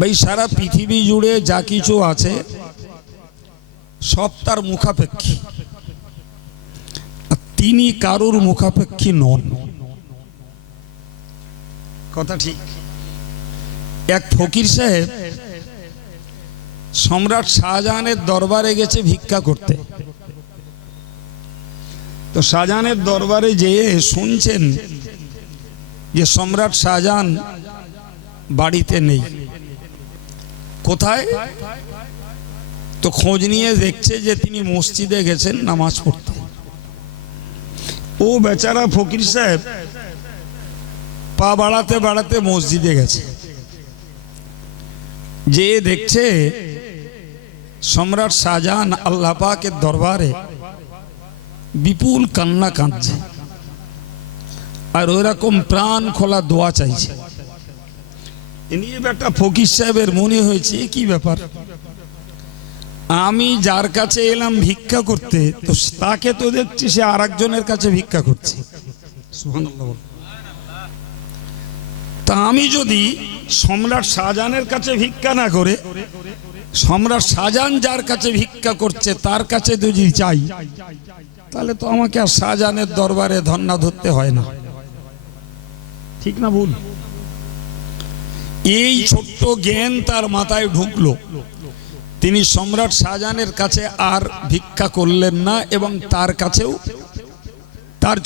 ভাই সারা পৃথিবী জুড়ে যা কিছু আছে সব তার মুখাপেক্ষী, তিনি কারুর মুখাপেক্ষী নন। কথা ঠিক। এক ফকির সাহেব সম্রাট শাহজাহানের দরবারে গেছে ভিক্ষা করতে। তো শাহজাহানের দরবারে যেয়ে শুনছেন যে সম্রাট শাহজাহান বাড়িতে নেই। কোথায়? তো খোঁজ নিয়ে দেখছে যে তিনি মসজিদে গেছেন নামাজ পড়তে। ও বেচারা ফকির সাহেব পা বাড়াতে বাড়াতে মসজিদে গেছে, যে দেখছে সম্রাট শাহজাহান আল্লাহ পাকের দরবারে বিপুল কান্না কাঁদছে আর ওইরকম প্রাণ খোলা দোয়া চাইছে। নিয়ে বেটা ফকির সাহেবের মনে হয়েছে কি ব্যাপার, আমি যার কাছে এলাম ভিক্ষা করতে, তো তাকে তো দেখছি সে আর একজনের কাছে ভিক্ষা করছে। তা আমি যদি সম্রাট শাহজাহানের কাছে ভিক্ষা না করে সম্রাট শাহজাহান যার কাছে ভিক্ষা করছে তার কাছে যদি চাই, তাহলে তো আমাকে আর শাহজাহানের দরবারে ধর্ণা ধরতে হয় না। ঠিক না ভুল? এই ছোট্ট জ্ঞান তার মাথায় ঢুকলো। তিনি সম্রাট শাহজাহানের কাছে আর ভিক্ষা করলেন না এবং তার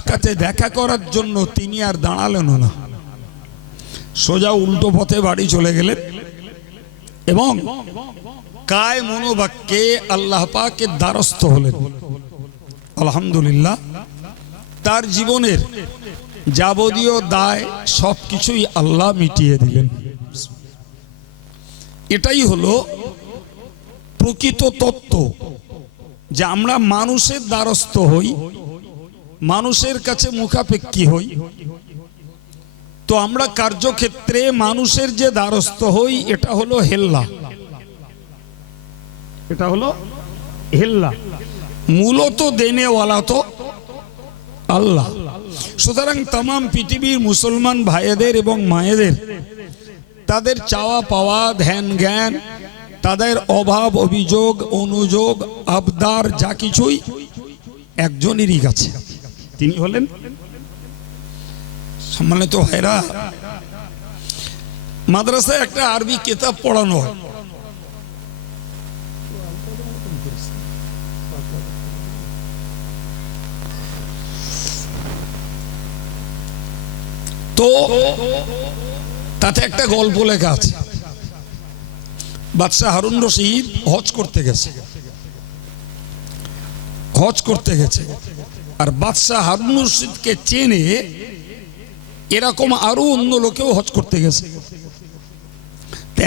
কাছে দেখা করার জন্য তিনি আর দাঁড়ালেন না, সোজা উল্টো পথে বাড়ি চলে গেলেন এবং কায় মনোবাক্যে আল্লাহ পাকের দ্বারস্থ হলেন। আলহামদুলিল্লাহ, তার জীবনের যাবতীয় দায় সবকিছুই আল্লাহ মিটিয়ে দিলেন। এটাই হলো প্রকৃত তত্ত্ব, যে আমরা মানুষের দ্বারস্থ হই, মানুষের কাছে মুখাপেক্ষী হই। তো আমরা কার্যক্ষেত্রে মানুষের যে দ্বারস্থ হই, এটা হলো হেল্লা, এটা হলো হেল্লা। মূলত দেনেওয়ালা তো আল্লাহ। সুতরাং তামাম পৃথিবীর মুসলমান ভাইদের এবং মায়েদের তাদের চাওয়া পাওয়া, ধ্যান জ্ঞান, তাদের অভাব অভিযোগ অনুযোগ আবদার যা কিছুই একজনেরই কাছে, তিনি হলেন। সম্মানিত ভাইরা, মাদ্রাসায় একটা আরবি কিতাব পড়ানো হয়। তো তাতে একটা গল্প লেখা আছে। বাদশাহ হারুন রশিদ হজ করতে গেছে, আর বাদশাহ হারুন রশিদকে চেনে এরকম আরো অন্য লোকেও হজ করতে গেছে।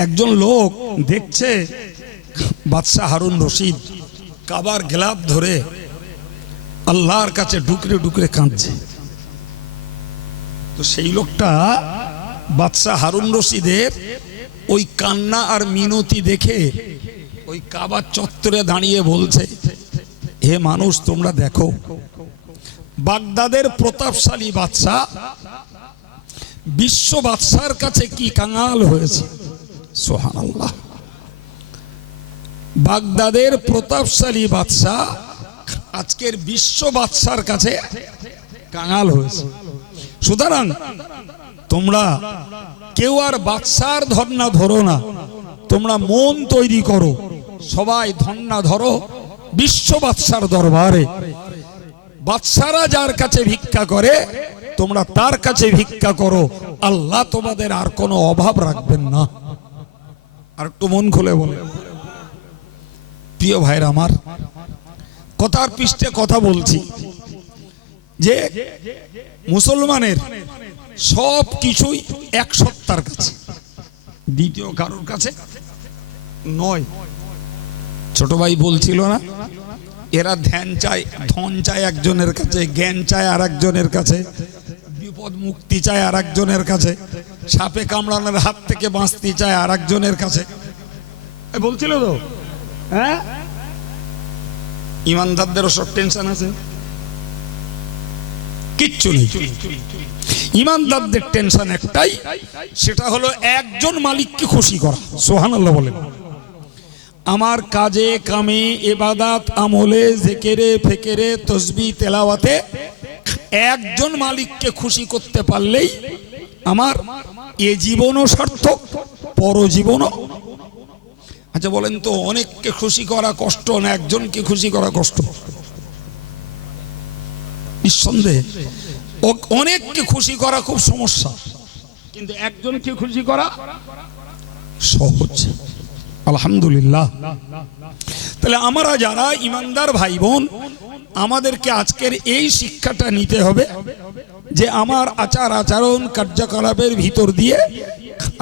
একজন লোক দেখছে বাদশাহ হারুন রশিদ কাবার গেলাপ ধরে আল্লাহর কাছে ডুকরে ডুকরে কাঁদছে। তো সেই লোকটা বাদশাহ হারুন রশিদের ওই কান্না আর মিনতি দেখে ওই কাবার চত্বরে দাঁড়িয়ে বলছে, হে মানুষ, তোমরা দেখো বাগদাদের প্রতাপশালী বাদশাহ বিশ্ব বাদশার কাছে কি কাঙাল হয়েছে। সুবহানাল্লাহ। বাগদাদের প্রতাপশালী বাদশাহ আজকের বিশ্ব বাদশার কাছে কাঙাল হয়েছে। সুতরাং তোমরা কেউ আর বাদশার ধর্ণা ধরো না, তোমরা মন তৈরি করো, সবাই ধর্ণা ধরো বিশ্ব বাদশার দরবারে। বাদশারা যার কাছে ভিক্ষা করে তোমরা তার কাছে ভিক্ষা করো, আল্লাহ তোমাদের আর কোনো অভাব রাখবেন না। আর একটু মন খুলে বলে, প্রিয় ভাইরা আমার, কথার পৃষ্ঠে কথা বলছি যে মুসলমানের সব কিছুই এক সত্তার কাছে, দ্বিতীয় কারোর কাছে নয়। ছোট ভাই বলছিল না, এরা ধ্যান চায়, ধন চায় একজনের কাছে, জ্ঞান চায় আর একজনের কাছে, বিপদ মুক্তি চায় আর একজনের কাছে, সাপে কামড়ানোর হাত থেকে বাঁচতে চায় আর একজনের কাছে। বলছিল তো, হ্যাঁ, ইমানদারদেরও সব টেনশন আছে। কিচ্ছু নেই। ইমানদারদের টেনশন একটাই, সেটা হলো একজন মালিককে খুশি করা। সুবহানাল্লাহ বলেন। আমার কাজে কামে ইবাদত আমলে জিকিরে ফিকিরে তাসবিহ তেলাওয়াতে একজন মালিককে খুশি করতে পারলেই আমার এ জীবনও সার্থক, পরজীবনও। আচ্ছা বলেন তো, অনেককে খুশি করা কষ্ট না একজনকে খুশি করা কষ্ট? নিঃসন্দেহে অনেককে খুশি করা খুব সমস্যা, কিন্তু একজনকে খুশি করা সহজ। আলহামদুলিল্লাহ। তাহলে আমরা যারা ইমানদার ভাই বোন, আমাদেরকে আজকের এই শিক্ষাটা নিতে হবে যে আমার আচার আচরণ কার্যকলাপের ভিতর দিয়ে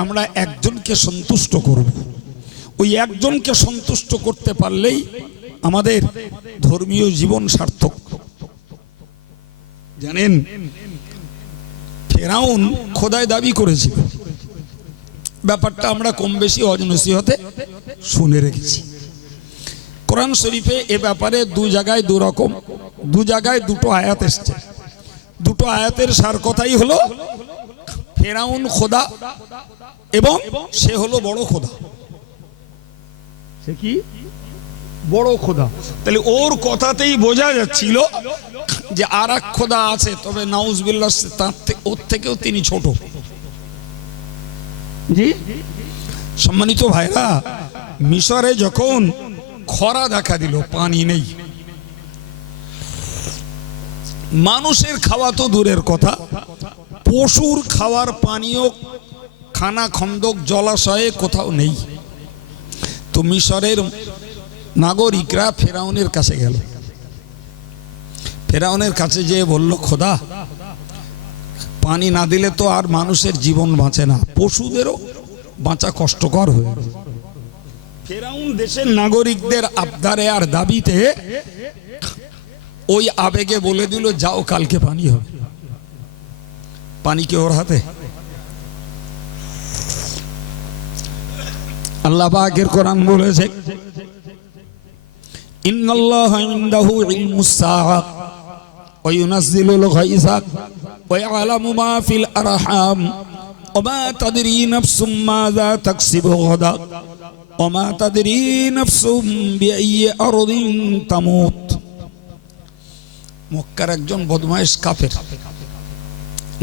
আমরা একজনকে সন্তুষ্ট করব। ওই একজনকে সন্তুষ্ট করতে পারলেই আমাদের ধর্মীয় জীবন সার্থক। জানেন, ফেরাউন খোদায় দাবি করেছিল, ব্যাপারটা আমরা কম বেশি নসিহতে শুনে রেখেছি। কোরআন শরীফে এ ব্যাপারে দু জায়গায় দুটো আয়াত এসছে। দুটো আয়াতের সার কথাই হলো ফেরাউন খোদা এবং সে হলো বড় খোদা। সে কি বড় খোদা? তাহলে ওর কথাতেই বোঝা যাচ্ছিল যে আর এক খোদা আছে, তবে নাউজুবিল্লাহ ওর থেকেও তিনি ছোট। জি সম্মানিত ভাইরা, মিশরে যখন খরা দেখা দিল, পানি নেই, মানুষের খাওয়া তো দূরের কথা, পশুর খাওয়ার পানীয় খানা খন্দক জলাশয়ে কোথাও নেই। তো মিশরের নাগরিকরা ফেরাউনের কাছে গেল। ফেরাউনের কাছে যেয়ে বলল, খোদা পানি না দিলে তো আর মানুষের জীবন বাঁচে না, পশুদেরও বাঁচা কষ্টকর হয়ে গেছে। ফেরাউন দেশের নাগরিকদের আবদারে আর দাবিতে ওই আবেগে বলে দিল, যাও কালকে পানি হবে। পানি কে ওর হাতে? আল্লাহ পাকের কোরআন বলেছে, ইন্নাল্লাহা ইনদাহু ইলমুস সাআ ওয়া ইউনাজ্জিলুল গায়সা ওয়া ইয়ালামু মা ফিল আরহাম ওয়া মা তাদরি নাফসুম মাযা তাকসিবু গাদা ওয়া মা তাদরি নাফসুম বিআইয়ি আরদিন তামুত। মক্কার একজন বদমাইশ কাফের,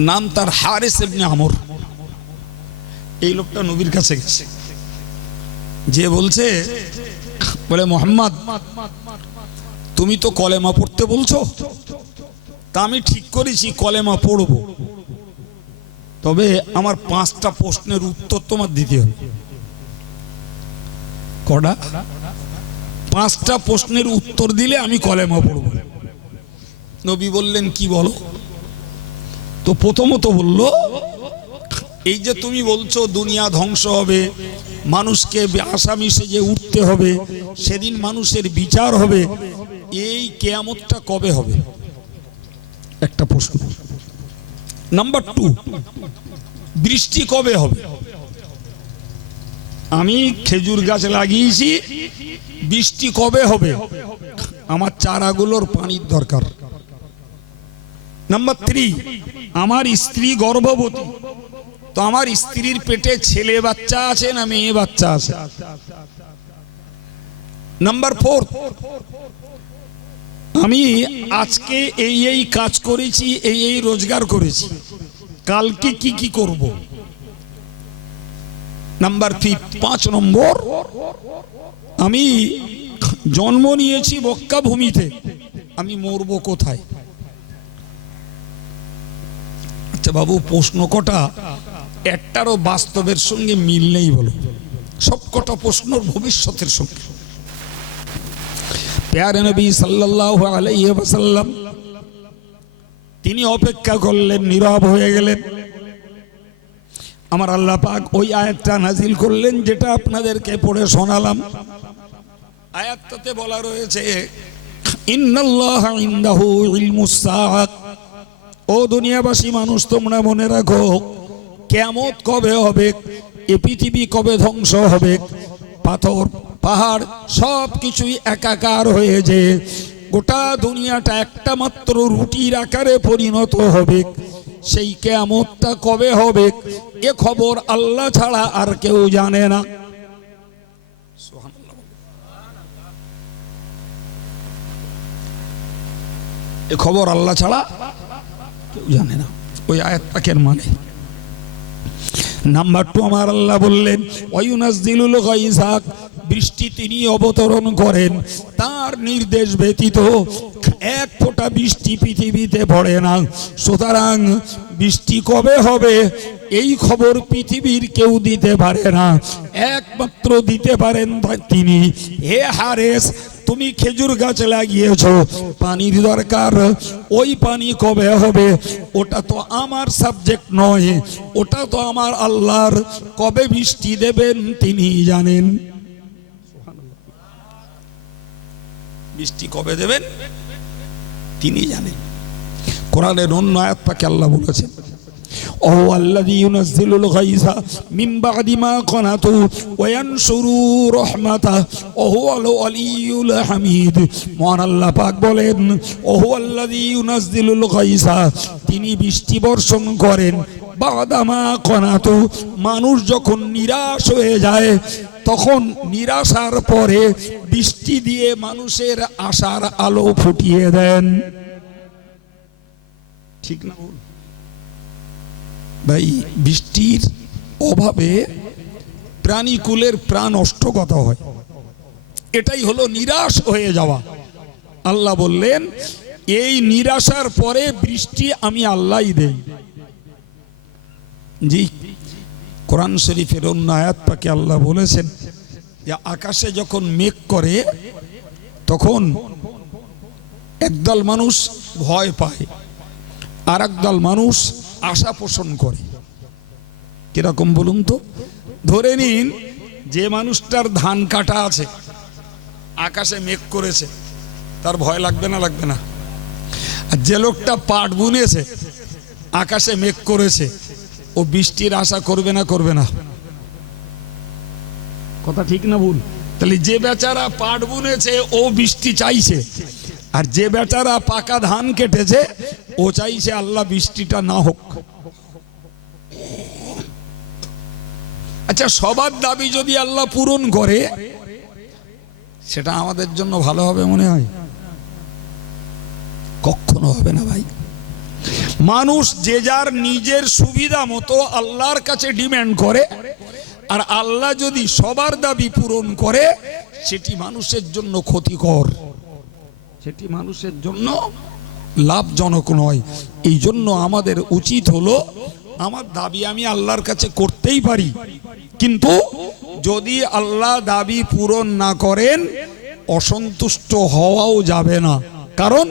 নাম তার হারিস ইবনে আমর। এই লোকটা নবীর কাছে গেছে, যে বলছে, বলে মুহাম্মদ তুমি তো কলেমা পড়তে বলছো, তা আমি ঠিক করেছি কলেমা পড়বো, তবে আমার 5টা প্রশ্নের উত্তর তোমার দিতে হবে। কটা? 5টা প্রশ্নের উত্তর দিলে আমি কলেমা পড়বো। নবী বললেন, কি বলো? তো প্রথমত বলল, এই যে তুমি বলছো দুনিয়া ধ্বংস হবে, মানুষকে আসামি সেজে উঠতে হবে, সেদিন মানুষের বিচার হবে, এই কিয়ামতটা কবে হবে? একটা প্রশ্ন। নাম্বার 2, বৃষ্টি কবে হবে? আমি খেজুর গাছ লাগিয়েছি, বৃষ্টি কবে হবে? আমার চারাগুলোর পানির দরকার। নাম্বার 3, আমার স্ত্রী গর্ভবতী, তো আমার স্ত্রীর পেটে ছেলে বাচ্চা আছে না মেয়ে বাচ্চা আছে? নাম্বার 4, আমি আজকে এই কাজ করেছি, এই রোজগার করেছি, কালকে কি কি করব? নাম্বার 5 নম্বর, আমি জন্ম নিয়েছি মক্কা ভূমিতে, আমি মরবো কোথায়? আচ্ছা বাবু, প্রশ্ন কটা? একটারও বাস্তবের সঙ্গে মিল নেই বলো। সব কটা প্রশ্ন ভবিষ্যতের সঙ্গে। প্যারে নবী সাল্লাল্লাহু আলাইহি ওয়াসাল্লাম তিনি অপেক্ষা করলেন, নীরব হয়ে গেলেন। আমার আল্লাহ পাক ওই আয়াতটা নাজিল করলেন যেটা আপনাদেরকে পড়ে শোনালাম। আয়াতটাতে বলা রয়েছে, ইন্নাল্লাহা ইনদাহু ইলমুস সাআ। ও দুনিয়াবাসী মানুষ, তোমরা মনে রাখো, কিয়ামত কবে হবে, এই পৃথিবী কবে ধ্বংস হবে, পাথর পাহাড় সব কিছুই একাকার হয়ে যে গোটা দুনিয়াটা একটা মাত্র রুটির আকারে পরিণত হবে। সেই কিয়ামতটা কবে হবে এ খবর আল্লাহ ছাড়া আর কেউ জানে না। এ খবর আল্লাহ ছাড়া কেউ জানে না। ওই আয়াত পাকের মানে নাম্বার 2 আমার আল্লাহ বললেন ওয়ায়ুনাজ্জিলুল গায়সা, বৃষ্টি তিনি অবতরণ করেন, তার নির্দেশ ব্যতীত এক ফোঁটা বৃষ্টি পৃথিবীতে পড়ে না। সুতরাং বৃষ্টি কবে হবে এই খবর পৃথিবীর কেউ দিতে পারে না, একমাত্র দিতে পারেন তিনি। হে হারেস, তুমি খেজুর গাছ লাগিয়েছো, পানির দরকার, ওই পানি কবে হবে ওটা তো আমার সাবজেক্ট নয়, ওটা তো আমার আল্লাহর। কবে বৃষ্টি দেবেন তিনি জানেন। বৃষ্টি কবে দেবেন তিনি জানেন। কোরআনের অন্য আয়াত পাকে আল্লাহ বলেছেন ওহু আল্লাযী ইউনাজ্জিলুল গায়সা মিন বা'দি মা কানাতু ওয়া ইয়ানশুরু রাহমাতাহু ওয়া হুয়াল আলিয়্যুল হামিদ। মহান আল্লাহ পাক বলেন ওহু আল্লাযী ইউনাজ্জিলুল গায়সা, তিনি বৃষ্টি বর্ষণ করেন বা'দা মা কানাতু, মানুষ যখন নিরাশ হয়ে যায় তখন নিরাশার পরে বৃষ্টি দিয়ে মানুষের আশার আলো ফুটিয়ে দেন। ঠিক না ভাই? বৃষ্টির অভাবে প্রাণীকুলের প্রাণ নষ্টকতা হয়, এটাই হলো নিরাশ হয়ে যাওয়া। আল্লাহ বললেন এই নিরাশার পরে বৃষ্টি আমি আল্লাহই দেই। জি, কোরআন শরীফের অন্য আয়াত পাকে আল্লাহ বলেছেন যে আকাশে যখন মেঘ করে তখন একদল মানুষ ভয় পায় আর একদল মানুষ আশা পোষণ করে। কিরকম বলুন তো? ধরে নিন যে মানুষটার ধান কাটা আছে, আকাশে মেঘ করেছে, তার ভয় লাগবে না? লাগবে না? আর যে লোকটা পাট বুনেছে, আকাশে মেঘ করেছে, ও বৃষ্টির আশা করবে না? করবে না? কথা ঠিক না ভুল? তাহলে যে বেচারা পাট বুনেছে ও বৃষ্টি চাইছে, আর যে বেচারা পাকা ধান কেটেছে ও চাইছে আল্লাহ বৃষ্টিটা না হোক। আচ্ছা, সবার দাবি যদি আল্লাহ পূরণ করে সেটা আমাদের জন্য ভালো হবে মনে হয়? কখনো হবে না ভাই। মানুষ যে যার নিজের সুবিধা মতো আল্লাহর কাছে ডিমান্ড করে, আর আল্লাহ যদি সবার দাবি পূরণ করে সেটি মানুষের জন্য ক্ষতিকর, সেটি মানুষের জন্য লাভজনক নয়। এই জন্য আমাদের উচিত হলো আমার দাবি আমি আল্লাহর কাছে করতেই পারি, কিন্তু যদি আল্লাহ দাবি পূরণ না করেন অসন্তুষ্ট হওয়াও যাবে না, কারণ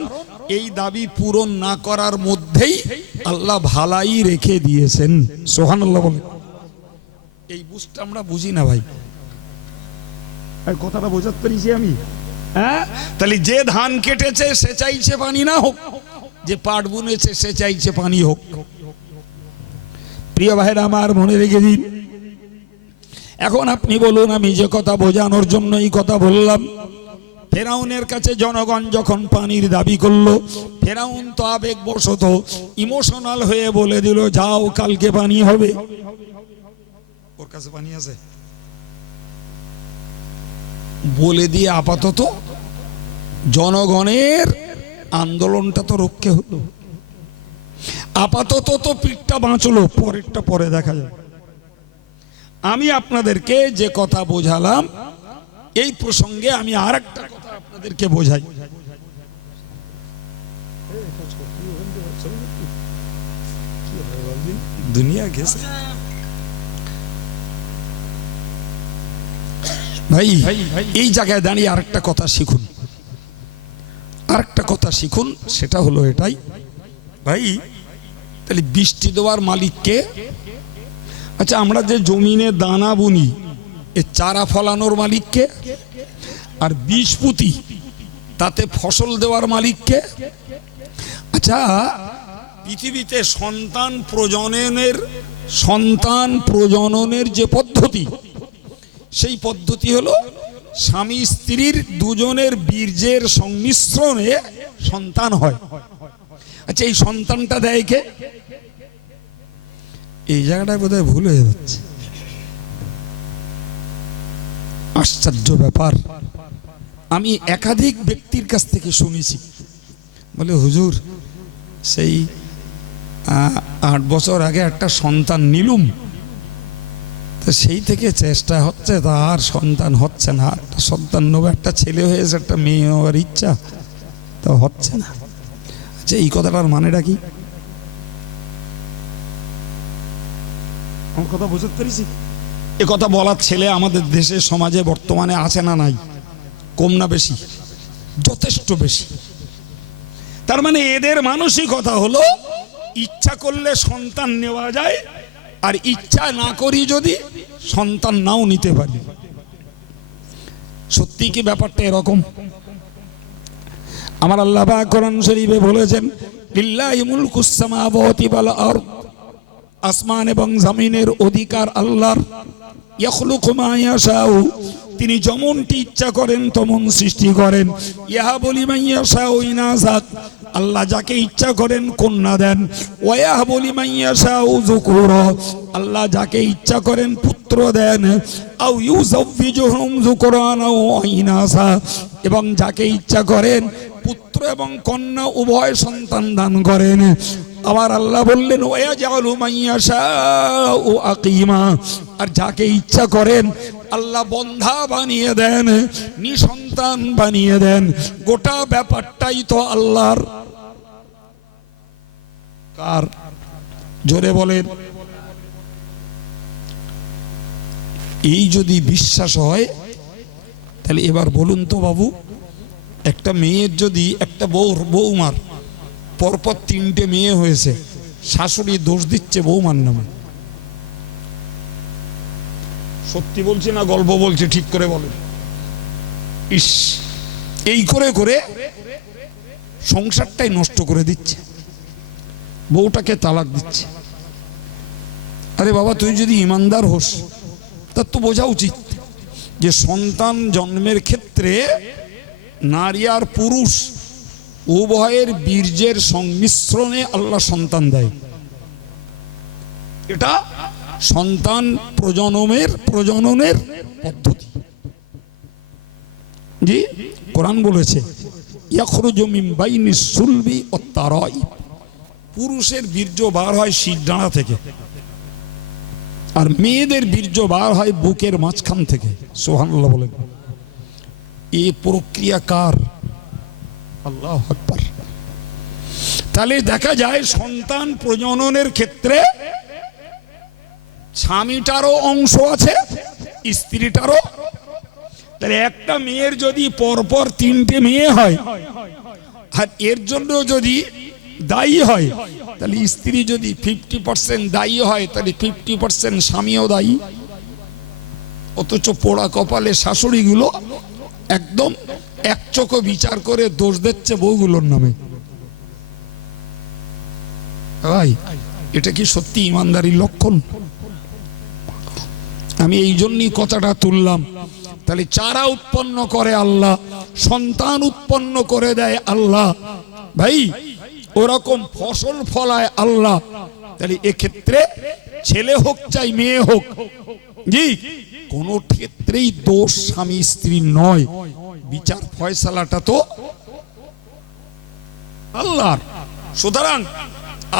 এই দাবি পূরণ না করার মধ্যেই আল্লাহ ভালাই রেখে দিয়েছেন। সুবহানাল্লাহ বলে। এই বুঝটা আমরা বুঝি না ভাই। কথাটা বোঝাতে পেরেছি আমি? হ্যাঁ, তাহলে যে ধান কেটেছে সে চাইছে পানি না হোক, যে পাট বুনেছে সে চাইছে পানি হোক। প্রিয় ভাইরা আমার, মনে রেখে দিন। এখন আপনি বলুন, আমি যে কথা বোঝানোর জন্য এই কথা বললাম, ফেরাউনের কাছে জনগণ যখন পানির দাবি করলো, ফেরাউন তো আবেগবশত ইমোশনাল হয়ে বলে দিল যাও কালকে পানি হবে। ওর কাছে পানি আছে বলে দিয়ে আপাতত জনগণের আন্দোলনটা তো রক্ষে হলো, আপাতত তো পিঠটা বাঁচলো, পরেরটা পরে দেখা যাবে। আমি আপনাদেরকে যে কথা বোঝালাম এই প্রসঙ্গে আমি আর একটা কথা আপনাদেরকে বোঝাই। দুনিয়া গেছে ভাই। এই জায়গায় দাঁড়িয়ে আরেকটা কথা শিখুন, আরেকটা কথা শিখুন, সেটা হলো এটাই ভাই, তাহলে বৃষ্টি দেওয়ার মালিককে। আচ্ছা, আমরা যে জমিনে দানা বুনি এ চারা ফলানোর মালিককে, আর বীজ পুঁতি তাতে ফসল দেওয়ার মালিককে। আচ্ছা, পৃথিবীতে সন্তান প্রজননের যে পদ্ধতি, সেই পদ্ধতি হলো স্বামী স্ত্রীর দুজনের বীর্যের সংমিশ্রণে সন্তান হয়। আচ্ছা, এই সন্তানটা দেয় কে? এই জায়গাটায় বোধহয় ভুল হয়ে যাচ্ছে। আশ্চর্য ব্যাপার, আমি একাধিক ব্যক্তির কাছ থেকে শুনেছি, বলে হুজুর সেই 8 বছর আগে একটা সন্তান নিলুম, তো সেই থেকে চেষ্টা হচ্ছে, তা আর সন্তান হচ্ছে না। একটা সন্তান নেবো, একটা ছেলে হয়েছে, একটা মেয়ে হওয়ার ইচ্ছা, তা হচ্ছে না। আচ্ছা, এই কথাটার মানেটা কি? আমার কথা বুঝতে পেরেছি? এ কথা বলার ছেলে আমাদের দেশে সমাজে বর্তমানে আছে না নাই? কম না বেশি? যথেষ্ট বেশি। তার মানে এদের মানসিকতা হলো ইচ্ছা করলে সন্তান নেওয়া যায়, আর ইচ্ছা না করি যদি সন্তান নাও নিতে পারি। সত্যি কি ব্যাপারটা এরকম? আমার আল্লাহ পাক কোরআন শরীফে বলেছেন, লিল্লাহি মুলকুস সামাওয়াতি ওয়াল আরদ, আসমান এবং জমিনের অধিকার আল্লাহর। ইয়াখলুকু মা ইয়াশাউ, তিনি যেমনটি ইচ্ছা করেন তেমন সৃষ্টি করেন। ইয়াহাবু লিমান ইয়াশাউ ইনাসা, আল্লাহ যাকে ইচ্ছা করেন কন্যা দেন। ওয়ায়াহাবু লিমান ইয়াশাউ যুকুরা, আল্লাহ যাকে ইচ্ছা করেন পুত্র দেন। আও ইউযাওয়িজুহুম যুকরানা ওয়া ইনাসা, এবং যাকে ইচ্ছা করেন পুত্র এবং কন্যা উভয় সন্তান দান করেন। আবার আল্লাহ বললেন ওয়ায়াজআলু মান ইয়াশাউ আকিমা, আর যাকে ইচ্ছা করেন আল্লাহ বন্ধা বানিয়ে দেন, নিঃসন্তান বানিয়ে দেন। গোটা ব্যাপারটাই তো আল্লাহর। কার? জোরে বলেন। এই যদি বিশ্বাস হয়, তাহলে এবার বলুন তো বাবু, একটা মেয়ের যদি, একটা বৌমার পরপর 3টে মেয়ে হয়েছে, শাশুড়ি দোষ দিচ্ছে বৌমার নামে। সত্যি বলছি না গল্প বলছি? ঠিক করে বলেন। ইস, এই করে করে সংসারটাই নষ্ট করে দিচ্ছে, বউটাকে তালাক দিচ্ছে। আরে বাবা, তুই যদি ইমানদার হোস, তার তো বোঝা উচিত যে সন্তান জন্মের ক্ষেত্রে নারী আর পুরুষ উভয়ের বীর্যের সংমিশ্রণে আল্লাহ সন্তান দেয়। এটা সন্তান প্রজননের পদ্ধতি। জি, কোরআন বলেছে ইয়াখরুজু মিন বাইনিস সুলবি ওয়াত তারাইব, পুরুষের বীর্য বার হয় শিরদাঁড়া থেকে, আর মেয়েদের বীর্য বার হয় বুকের মাঝখান থেকে। সুবহানাল্লাহ বলেন। এই প্রক্রিয়া কার? আল্লাহু আকবার। তাহলে দেখা যায় সন্তান প্রজননের ক্ষেত্রে স্বামীটারও অংশ আছে, স্ত্রীটারও। তাহলে একটা মেয়ের যদি পরপর 3টে মেয়ে হয়, আর এর জন্য যদি দায়ী হয়, তাহলে স্ত্রী যদি 50% দায়ী হয়, তাহলে 50% স্বামীও দায়ী। অথচ পোড়া কপালে শাশুড়িগুলো একদম এক চোখে বিচার করে দোষ দিচ্ছে বউগুলোর নামে। ভাই, এটা কি সত্যি ইমানদারির লক্ষণ? আমি এই জন্যই কথাটা তুললাম। তাহলে চারা উৎপন্ন করে আল্লাহ, সন্তান উৎপন্ন করে দেয় আল্লাহ, ভাই ওরকম ফসল ফলায় আল্লাহ। তাহলে এক্ষেত্রে ছেলে হোক চাই মেয়ে হোক, জি, কোন ক্ষেত্রেই দোষ স্বামী স্ত্রী নয়। বিচার ফয়সালাটা তো আল্লাহর। সুতরাং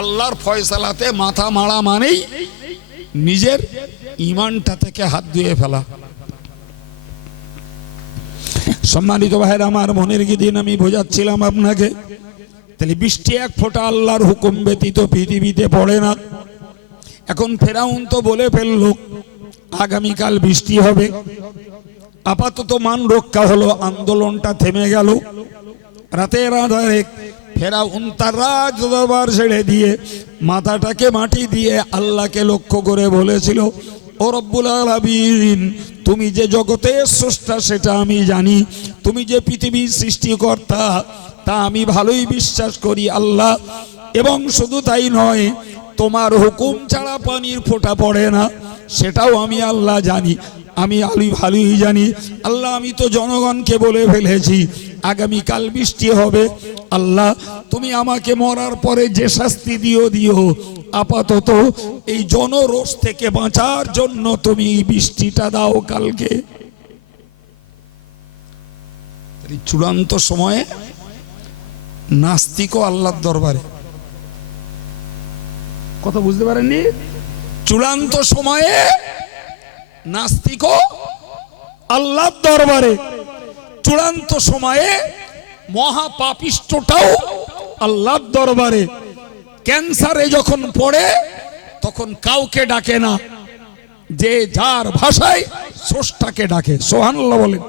আল্লাহর ফয়সালাতে মাথা মারা মানেই নিজের ঈমানটা থেকে হাত ধুয়ে ফেলা। সম্মানিত ভাইরা আমার, মনের দিন আমি বোঝাচ্ছিলাম আপনাকে, তাহলে বৃষ্টি এক ফোঁটা আল্লাহর হুকুম ব্যতীত পৃথিবীতে পড়ে না। এখন ফেরাউন তো বলে ফেললো আগামীকাল বৃষ্টি হবে। আপাতত মান রক্ষা হলো, আন্দোলনটা থেমে গেল। রাতের আধারে ফেরাউন তার রাজদরবার ছেড়ে দিয়ে মাথাটাকে মাটি দিয়ে আল্লাহকে লক্ষ্য করে বলেছিল, ও রব্বুল আলামিন, তুমি যে জগতের স্রষ্টা সেটা আমি জানি, তুমি যে পৃথিবীর সৃষ্টিকর্তা তা আমি ভালোই বিশ্বাস করি আল্লাহ। এবং শুধু তাই নয়, তোমার হুকুম ছাড়া পানির ফোঁটা পড়ে না, সেটাও আমি আল্লাহ জানি। আমি ভালোই জানি আল্লাহ, আমি তো জনগণকে বলে ফেলেছি আগামীকাল বৃষ্টি হবে। আল্লাহ, তুমি আমাকে মরার পরে যে শাস্তি দিও, আপাতত এই জনরোষ থেকে বাঁচার জন্য তুমি বৃষ্টিটা দাও কালকে। চূড়ান্ত সময়ে নাস্তিক আল্লাহর দরবারে, কথা বুঝতে পারেননি? চূড়ান্ত সময়ে নাস্তিক আল্লাহর দরবারে, চূড়ান্ত সময়ে মহাপাপিষ্টটাও আল্লাহর দরবারে। ক্যান্সারে যখন পড়ে তখন কাউকে ডাকে না, যে যার ভাষায় স্রষ্টাকে ডাকে। সুবহানাল্লাহ বলেন।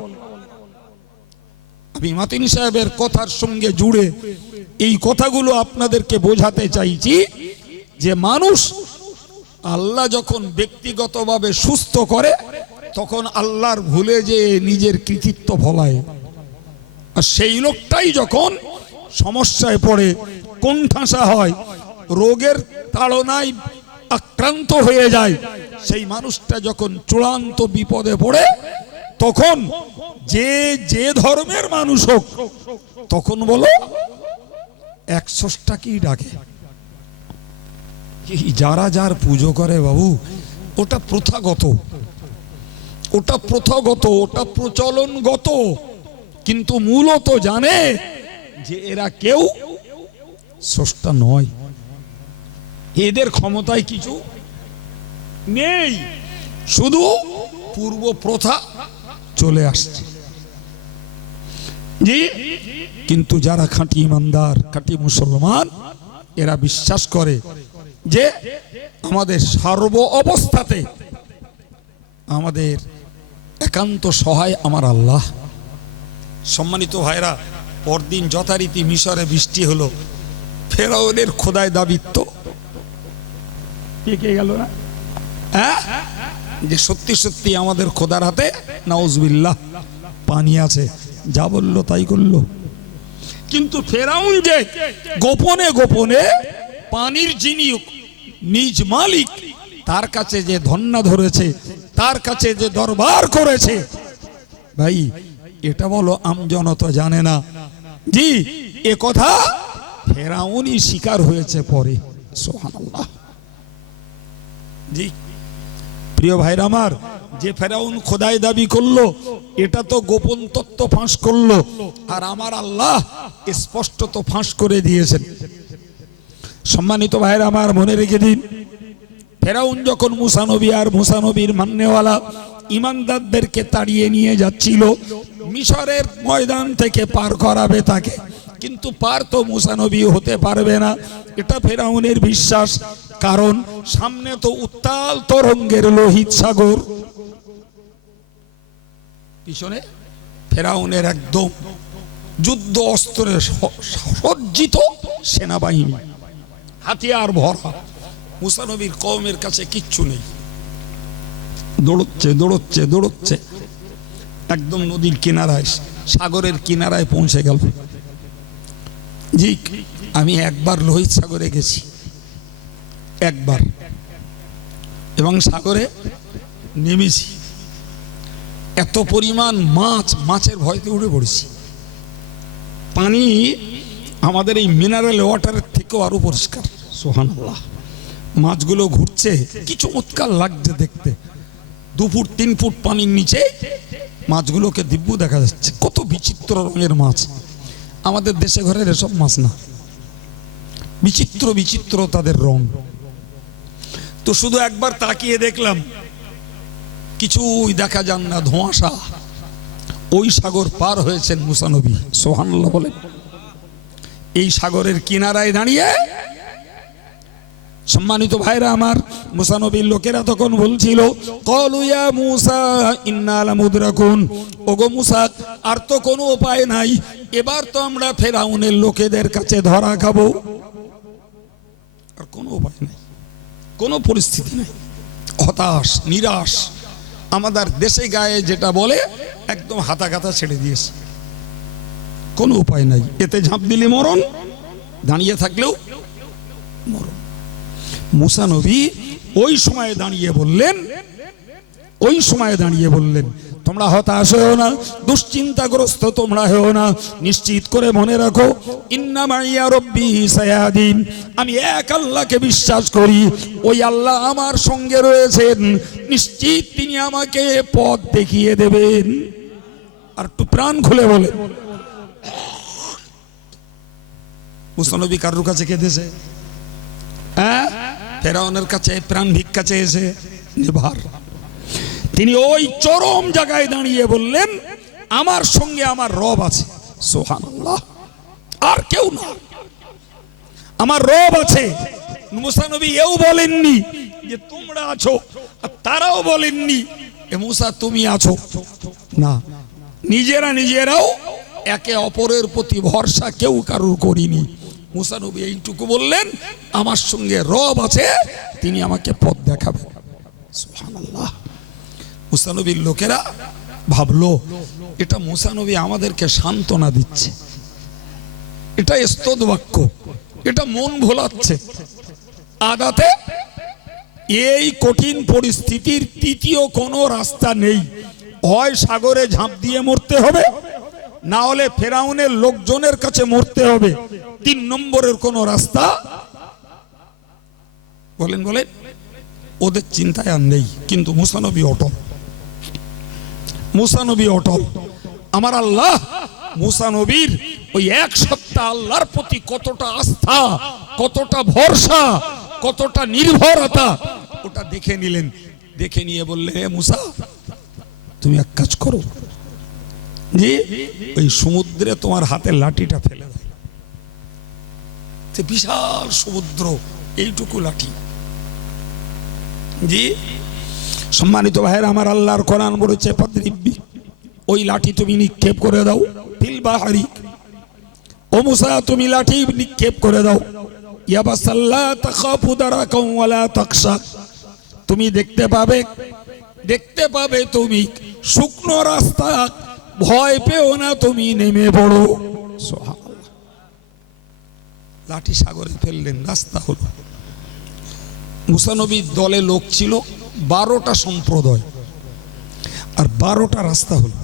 আমি মাতিন সাহেবের কথার সঙ্গে জুড়ে এই কথাগুলো আপনাদেরকে বোঝাতে চাইছি যে মানুষ আল্লাহ যখন ব্যক্তিগতভাবে সুস্থ করে তখন আল্লাহর ভুলে যে নিজের কৃতিত্ব ভোলায়, আর সেই লোকটাই যখন সমস্যায় পড়ে, কোণঠাসা হয়, রোগের তাড়নায় আক্রান্ত হয়ে যায়, সেই মানুষটা যখন চূড়ান্ত বিপদে পড়ে তখন যে ধর্মের মানুষ হোক তখন বলো 100টাকেই ডাকে। যারা যার পুজো করে বাবু, ওটা প্রথাগত, ওটা প্রচলনগত, কিন্তু মূলত জানে যে এরা কেউ স্রষ্টা নয়, এদের ক্ষমতায় কিছু নেই, শুধু পূর্ব প্রথা চলে আসছে। জি, কিন্তু যারা খাঁটি ইমানদার, খাঁটি মুসলমান, এরা বিশ্বাস করে যে আমাদের সর্ব অবস্থাতে আমাদের একান্ত সহায় আমার আল্লাহ। সম্মানিত ভাইরা, পরদিন যথারীতি মিশরে বৃষ্টি হলো, ফেরাউনের খোদায় দাবিত্ব কে গেল না, যে সত্যি সত্যি আমাদের খোদার হাতে নাউজুবিল্লাহ পানি আছে, যা বললো তাই করলো। কিন্তু ফেরাউন যে গোপনে গোপনে পানির যিনি নিজ মালিক, তার কাছে যে ধন্না ধরেছে, তার কাছে যে দরবার করেছে, ভাই এটা বলো আমজনতা জানে না। জি, এ কথা ফেরাউনই শিকার হয়েছে পরে। সুবহানাল্লাহ। জি প্রিয় ভাইরা আমার, যে ফেরাউন খোদাই দাবি করলো, এটা তো গোপন তত্ত্ব ফাঁস করলো, আর আমার আল্লাহ স্পষ্ট তো ফাঁস করে দিয়েছেন। সম্মানিত ভাইরা আমার, মনে রেখে দিন, ফেরাউন যখন মুসা নবী আর মুসা নবীর মান্যওয়ালা ইমানদারদেরকে তাড়িয়ে নিয়ে যাচ্ছিল, মিশরের ময়দান থেকে পার করাবে তাকে, কিন্তু পার তো মুসা নবী হতে পারবে না, এটা ফেরাউনের বিশ্বাস। কারণ সামনে তো উত্তাল তরঙ্গের লোহিত সাগর, পিছনে ফেরাউনের একদম যুদ্ধ অস্ত্রে সজ্জিত সেনাবাহিনী, হাতিয়ার ভরা। মুসা নবীর কওমের কাছে কিচ্ছু নেই, দৌড়চ্ছে, একদম নদীর কিনারায়, সাগরের কিনারায় পৌঁছে গেল। জি, আমি একবার লোহিত সাগরে গেছি, একবার, এবং সাগরে নেমেছি, এত পরিমাণ মাছের ভয়তে উঠে পড়েছি। পানি আমাদের এই মিনারেল ওয়াটারের থেকেও আরো পরিষ্কার। সুবহানাল্লাহ। মাছগুলো ঘুরছে, কি চমৎকার লাগছে দেখতে। 2 ফুট 3 ফুট পানির নিচে মাছগুলোকে দিব্য দেখা যাচ্ছে, কত বিচিত্র রঙের মাছ। আমাদের দেশে ঘরের এসব মাছ না, বিচিত্র তাদের রং। তো শুধু একবার তাকিয়ে দেখলাম, কিছুই দেখা যান না, ধোঁয়াশা। ওই সাগর পার হয়েছেন মুসা নবী, সুবহানাল্লাহ বলেন। এই সাগরের কিনারায় দাঁড়িয়ে, সম্মানিত ভাইরা আমার, মুসা নবীর লোকেরা তখন বলছিল, ক্বালু ইয়া মূসা ইন্না লামুদরাকুন, ওগো মুসা, আর তো কোনো উপায় নাই, এবার তো আমরা ফেরাউনের লোকেদের কাছে ধরা খাবো, আর কোনো উপায় নাই, কোনো পরিস্থিতি নেই। হতাশ, নিরাশ, আমাদের দেশে গায়ে যেটা বলে একদম হাতা কাতা ছেড়ে দিয়েছে, কোনো উপায় নাই। এতে ঝাঁপ দিলে মরণ, দাঁড়িয়ে থাকলেও মরণ। মুসা নবী ওই সময় দাঁড়িয়ে বললেন, আল্লাহ ওই সময় দাঁড়িয়ে বললেন, তোমরা হতাশ হও না, দুশ্চিন্তাগ্রস্ত তোমরা হও না, নিশ্চিত করে মনে রাখো, ইন্না মাইয়া রব্বি সায়াদিন, আমি এক আল্লাহকে বিশ্বাস করি, ওই আল্লাহ আমার সঙ্গে রয়েছেন, নিশ্চিত তিনি আমাকে পথ দেখিয়ে দেবেন। আর একটু প্রাণ খুলে বলে, মুসা নবী কারুর কাছে কেঁদেছে? হ্যাঁ, ফেরাউনের কাছে প্রাণ ভিক্ষা চেয়েছে? নিভার। তিনি ওই চরম জায়গায় দাঁড়িয়ে বললেন, আমার সঙ্গে আমার রব আছে, সুবহানাল্লাহ, আর কেউ না, আমার রব আছে। মুসা নবী এও বলেননি যে তোমরা আছো, আর তারাও বলেননি এ মুসা তুমি আছো, না, নিজেরাও একে অপরের প্রতি ভরসা কেউ কারুর করিনি। মুসা নবী এইটুকু বললেন, আমার সঙ্গে রব আছে, তিনি আমাকে পথ দেখাবেন, সুবহানাল্লাহ। মুসা নবীর লোকেরা ভাবলো, এটা মুসা নবী আমাদেরকে সান্ত্বনা দিচ্ছে, এটা স্তোদ বাক্য, এটা মন ভোলাচ্ছে। আদাতে এই কঠিন পরিস্থিতির তৃতীয় কোনো রাস্তা নেই, হয় সাগরে ঝাঁপ দিয়ে মরতে হবে, না হলে ফেরাউনের লোকজনের কাছে মরতে হবে। 3 নম্বরের কোনো রাস্তা বলেন ওদের চিন্তায় আর নেই। কিন্তু মুসা নবী অটল, মুসা নবী অটল। আমার আল্লাহ মুসা নবীর ওই এক সত্তা আল্লাহর প্রতি কতটা আস্থা, কতটা ভরসা, কতটা নির্ভরতা, ওটা দেখে নিলেন। দেখে নিয়ে বললেন, হে মুসা, তুমি এক কাজ করো, যে ওই সমুদ্রে তোমার হাতের লাঠিটা ফেলে দাও। বিশাল সমুদ্র, এইটুকু লাঠি। জি সম্মানিত ভাইয়ের আমার, আল্লাহর কোরআন বলেছে, ফাদরিবি, ওই লাঠি তুমি নিক্ষেপ করে দাও, ফিল বাহরি, ও মুসা তুমি লাঠি নিক্ষেপ করে দাও, ইয়াবাসাল্লা তাখাফু দারাকাম ওয়ালা তাকশা, তুমি দেখতে পাবে তুমি শুকনো রাস্তা, ভয় পেও না, তুমি নেমে পড়ো। সুবহানাল্লাহ। লাঠি সাগরে ফেললেন, রাস্তা হলো। মুসা নবীর দলে লোক ছিল 12টা সম্প্রদায়, আর 12টা রাস্তা হলো।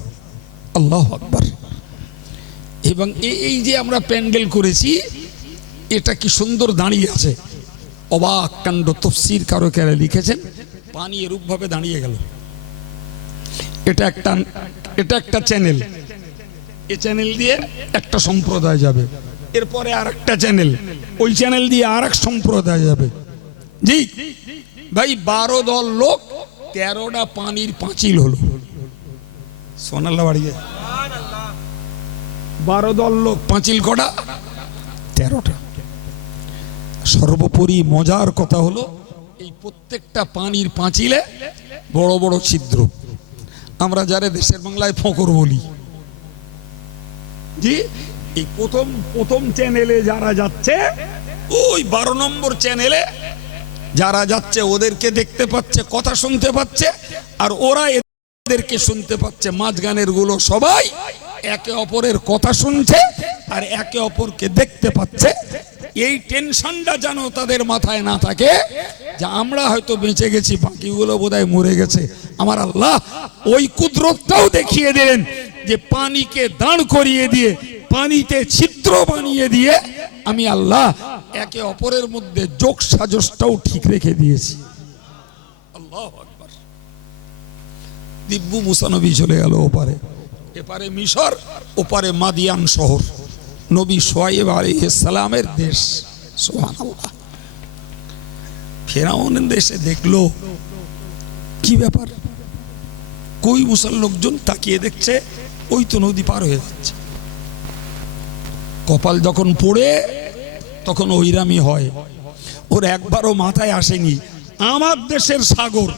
আল্লাহু আকবার। এবং এই যে আমরা প্যান্ডেল করেছি, এটা কি সুন্দর দাঁড়িয়ে আছে, অবাক কাণ্ড। তফসির কারকেরা লিখেছেন, পানি এরূপ ভাবে দাঁড়িয়ে গেল। এটা একটা চ্যানেল, এই চ্যানেল দিয়ে একটা সম্প্রদায় যাবে, এরপরে আর একটা চ্যানেল, ওই চ্যানেল দিয়ে আর এক সম্প্রদায় যাবে। জি ভাই, 12 দল লোক, 13টা পানির পাঁচিল হলো। সোনাল্লাহ বাড়িয়ে 12 দল লোক, পাঁচিল কটা? 13টা। সর্বোপরি মজার কথা হলো, এই প্রত্যেকটা পানির পাঁচিলে বড় বড় ছিদ্র। আমরা যারা দেশের বাংলায় ফোঁকর বলি। জি, এই প্রথম চ্যানেলে যারা যাচ্ছে, ওই 12 নম্বর চ্যানেলে যারা যাচ্ছে, ওদেরকে দেখতে পাচ্ছে, কথা শুনতে পাচ্ছে, আর ওরা এদেরকে শুনতে পাচ্ছে। মাঝখানের গুলো সবাই একে অপরের কথা শুনছে আর একে অপরকে দেখতে পাচ্ছে। এই টেনশনটা যেন তাদের মাথায় না থাকে যে আমরা হয়তো বেঁচে গেছি, বাকিগুলো বোধহয় মরে গেছে। আমার আল্লাহ ওই কুদরতটাও দেখিয়ে দিলেন যে পানিকে দাঁড় করিয়ে দিয়ে, পানিতে ছিদ্র বানিয়ে দিয়ে আমি আল্লাহ একে অপরের মধ্যে যোগ সাজসটাও ঠিক রেখে দিয়েছি। আল্লাহু আকবার। দিব্যু মুসা নবী চলে গেল ওপারে, এপারে মিশর, ওপারে মাদিয়ান শহর, নবী শুআয়ব আলাইহিস সালামের দেশ। সুবহানাল্লাহ। ফেরাউনের দেশে দেখলো, কি ব্যাপার, কই মুসার লোকজন তাকিয়ে দেখছে, ওই তো নদী পার হয়ে যাচ্ছে। কপাল যখন পড়ে তখন ওইরামি হয়। ওর একবারও মাথায় আসেনি আমার দেশের সাগর,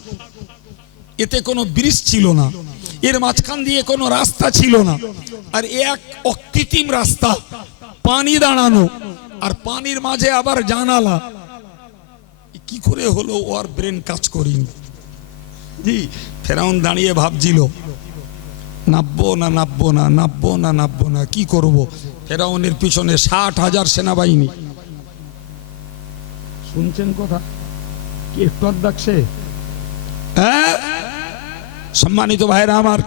এতে কোনো ব্রিজ ছিল না, এর মাঝখান দিয়ে কোনো রাস্তা ছিল না, আর এক অকৃত্রিম রাস্তা, পানি দাঁড়ানো, আর পানির মাঝে আবার জানালা। কি করে হলো, ওর ব্রেন কাজ করেনি। জি, ফেরাউন দাঁড়িয়ে ভাবছিল, নাববো না, কি করব। ফেরাউনের পিছনে 60,000 সেনাবাহিনী। শুনছেন কথা কি একটু ডাকছে? হ্যাঁ, সম্মানিত ভাইরা আমার,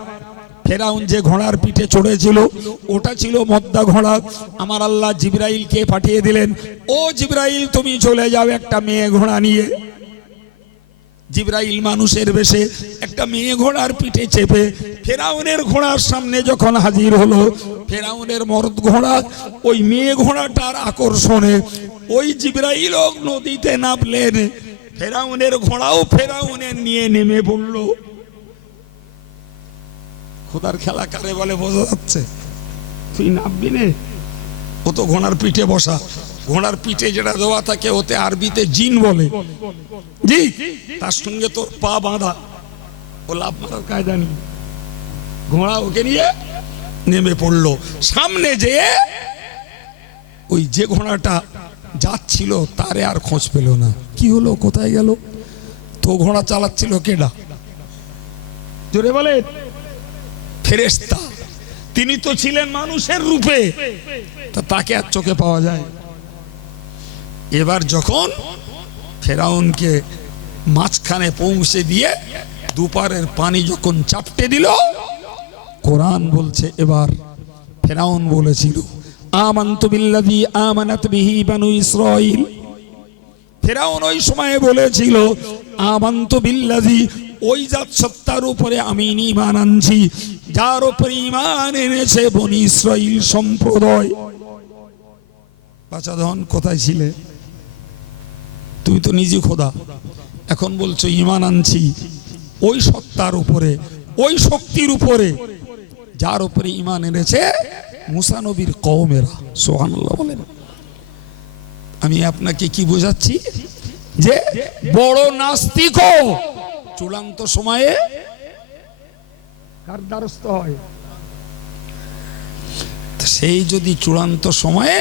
ফেরাউন যে ঘোড়ার পিঠে চড়েছিল ওটা ছিল মদ্দা ঘোড়া। আমার আল্লাহ জিবরাইলকে পাঠিয়ে দিলেন, ও জিবরাইল তুমি চলে যাও একটা মেয়ে ঘোড়া নিয়ে। জিবরাইল মানুষের বেশে একটা মেয়ে ঘোড়ার পিঠে চেপে ফেরাউনের ঘোড়ার সামনে যখন হাজির হলো, ফেরাউনের মর্দ ঘোড়া ওই মেয়ে ঘোড়াটার আকর্ষণে ওই জিবরাইল নদীতে নামলেন, ফেরাউনের ঘোড়াও ফেরাউনের নিয়ে নেমে পড়ল। খোদার খেলা কারে বলে বোঝা যাচ্ছে? তুই নামবি নে, ও তো ঘোড়ার পিঠে বসা, ঘোড়ার পিঠে যেটা দেওয়া থাকে ওতে আরবিতে জিন বলে, জি, তার সঙ্গে তোর পা বাঁধা, ও লাভ মারার কায়দা নেই। ঘোড়া ওকে নিয়ে নেমে পড়লো। সামনে যেয়ে ওই যে ঘোড়াটা যাচ্ছিল তারে আর খোঁজ পেল না। কি হলো, কোথায় গেল? তো ঘোড়া চালাচ্ছিল কেডা? জোরে বলে, ফেরেশতা। তিনি তো ছিলেন মানুষের রূপে, তা তাকে আর চোখে পাওয়া যায়? এবার যখন ফেরাউনকে মাঝখানে পৌঁছে দিয়ে দুপারের পানি যখন চাপটে দিল, কোরআন বলছে এবার ফেরাউন বলেছিল আমানতু বিল্লাযী আমানাত বিহি বানু ইসরাঈল। ফেরাউন ওই সময়ে বলেছিল আমানতু বিল্লাযী, ওই জাত সত্তার উপরে আমি ঈমান আনছি যার উপরে ঈমান এনেছে বনি ইসরাঈল সম্প্রদায়। বাচাধন কোথায় ছিলে? তুমি তো নিজে খোদা, এখন বলছো ঈমান আনছি ওই সত্তার উপরে, ওই শক্তির উপরে যার উপরে ঈমান এনেছে মুসা নবীর কওমেরা। সুবহানাল্লাহ বলেন। আমি আপনাকে কি বোঝাচ্ছি? যে বড় নাস্তিকও চূড়ান্ত সময়ে কার দ্বারস্থ হয়? সেই যদি চূড়ান্ত সময়ে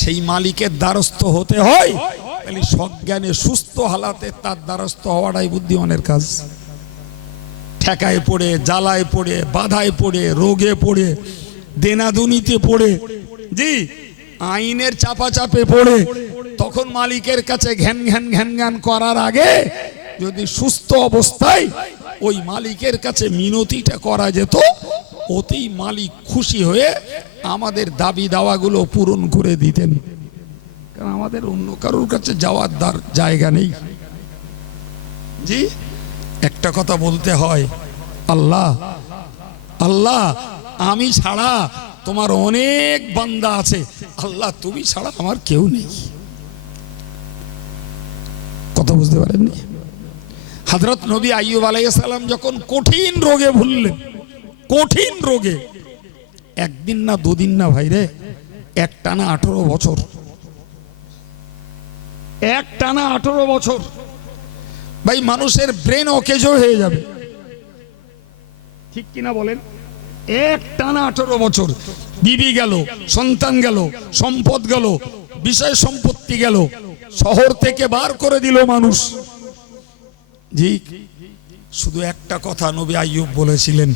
সেই মালিকের দ্বারস্থ হতে হয়, তাহলে সজ্ঞানে সুস্থ হালাতে তার দ্বারস্থ হওয়াটাই বুদ্ধিমানের কাজ। ঠেকায় পড়ে, জ্বালায় পড়ে, বাধায় পড়ে, রোগে পড়ে, দেনাদুনিতে পড়ে, জি, আইনের চাপে পড়ে, তখন মালিকের কাছে ঘ্যান ঘ্যান ঘ্যান ঘ্যান করার আগে যদি সুস্থ অবস্থায় ওই মালিকের কাছে মিনতিটা করা যেত, ওতেই মালিক খুশি হয়ে আমাদের দাবি দাওয়াগুলো পূরণ করে দিতেন। কারণ আমাদের অন্য কারোর কাছে যাওয়ার জায়গা নেই। জি, একটা কথা বলতে হয়, আল্লাহ আল্লাহ আমি ছাড়া তোমার অনেক বান্দা আছে, আল্লাহ তুমি ছাড়া আমার কেউ নেই। কথা বুঝতে পারেননি? হযরত নবী আইয়ুব আলাইহিস সালাম যখন কঠিন রোগে ভুললেন, কঠিন রোগে, একদিন না দুদিন না ভাইরে, একটানা 18 বছর, একটানা 18 বছর। ভাই মানুষের ব্রেন অকেজ হয়ে যাবে, ঠিক কিনা বলেন? একটানা 18 বছর, বিবি গেল, সন্তান গেল, সম্পদ গেল, বিষয় সম্পত্তি গেল, শহর থেকে বার করে দিল মানুষ। জি, শুধু একটা কথা নবী আইয়ুব বলেছিলেন,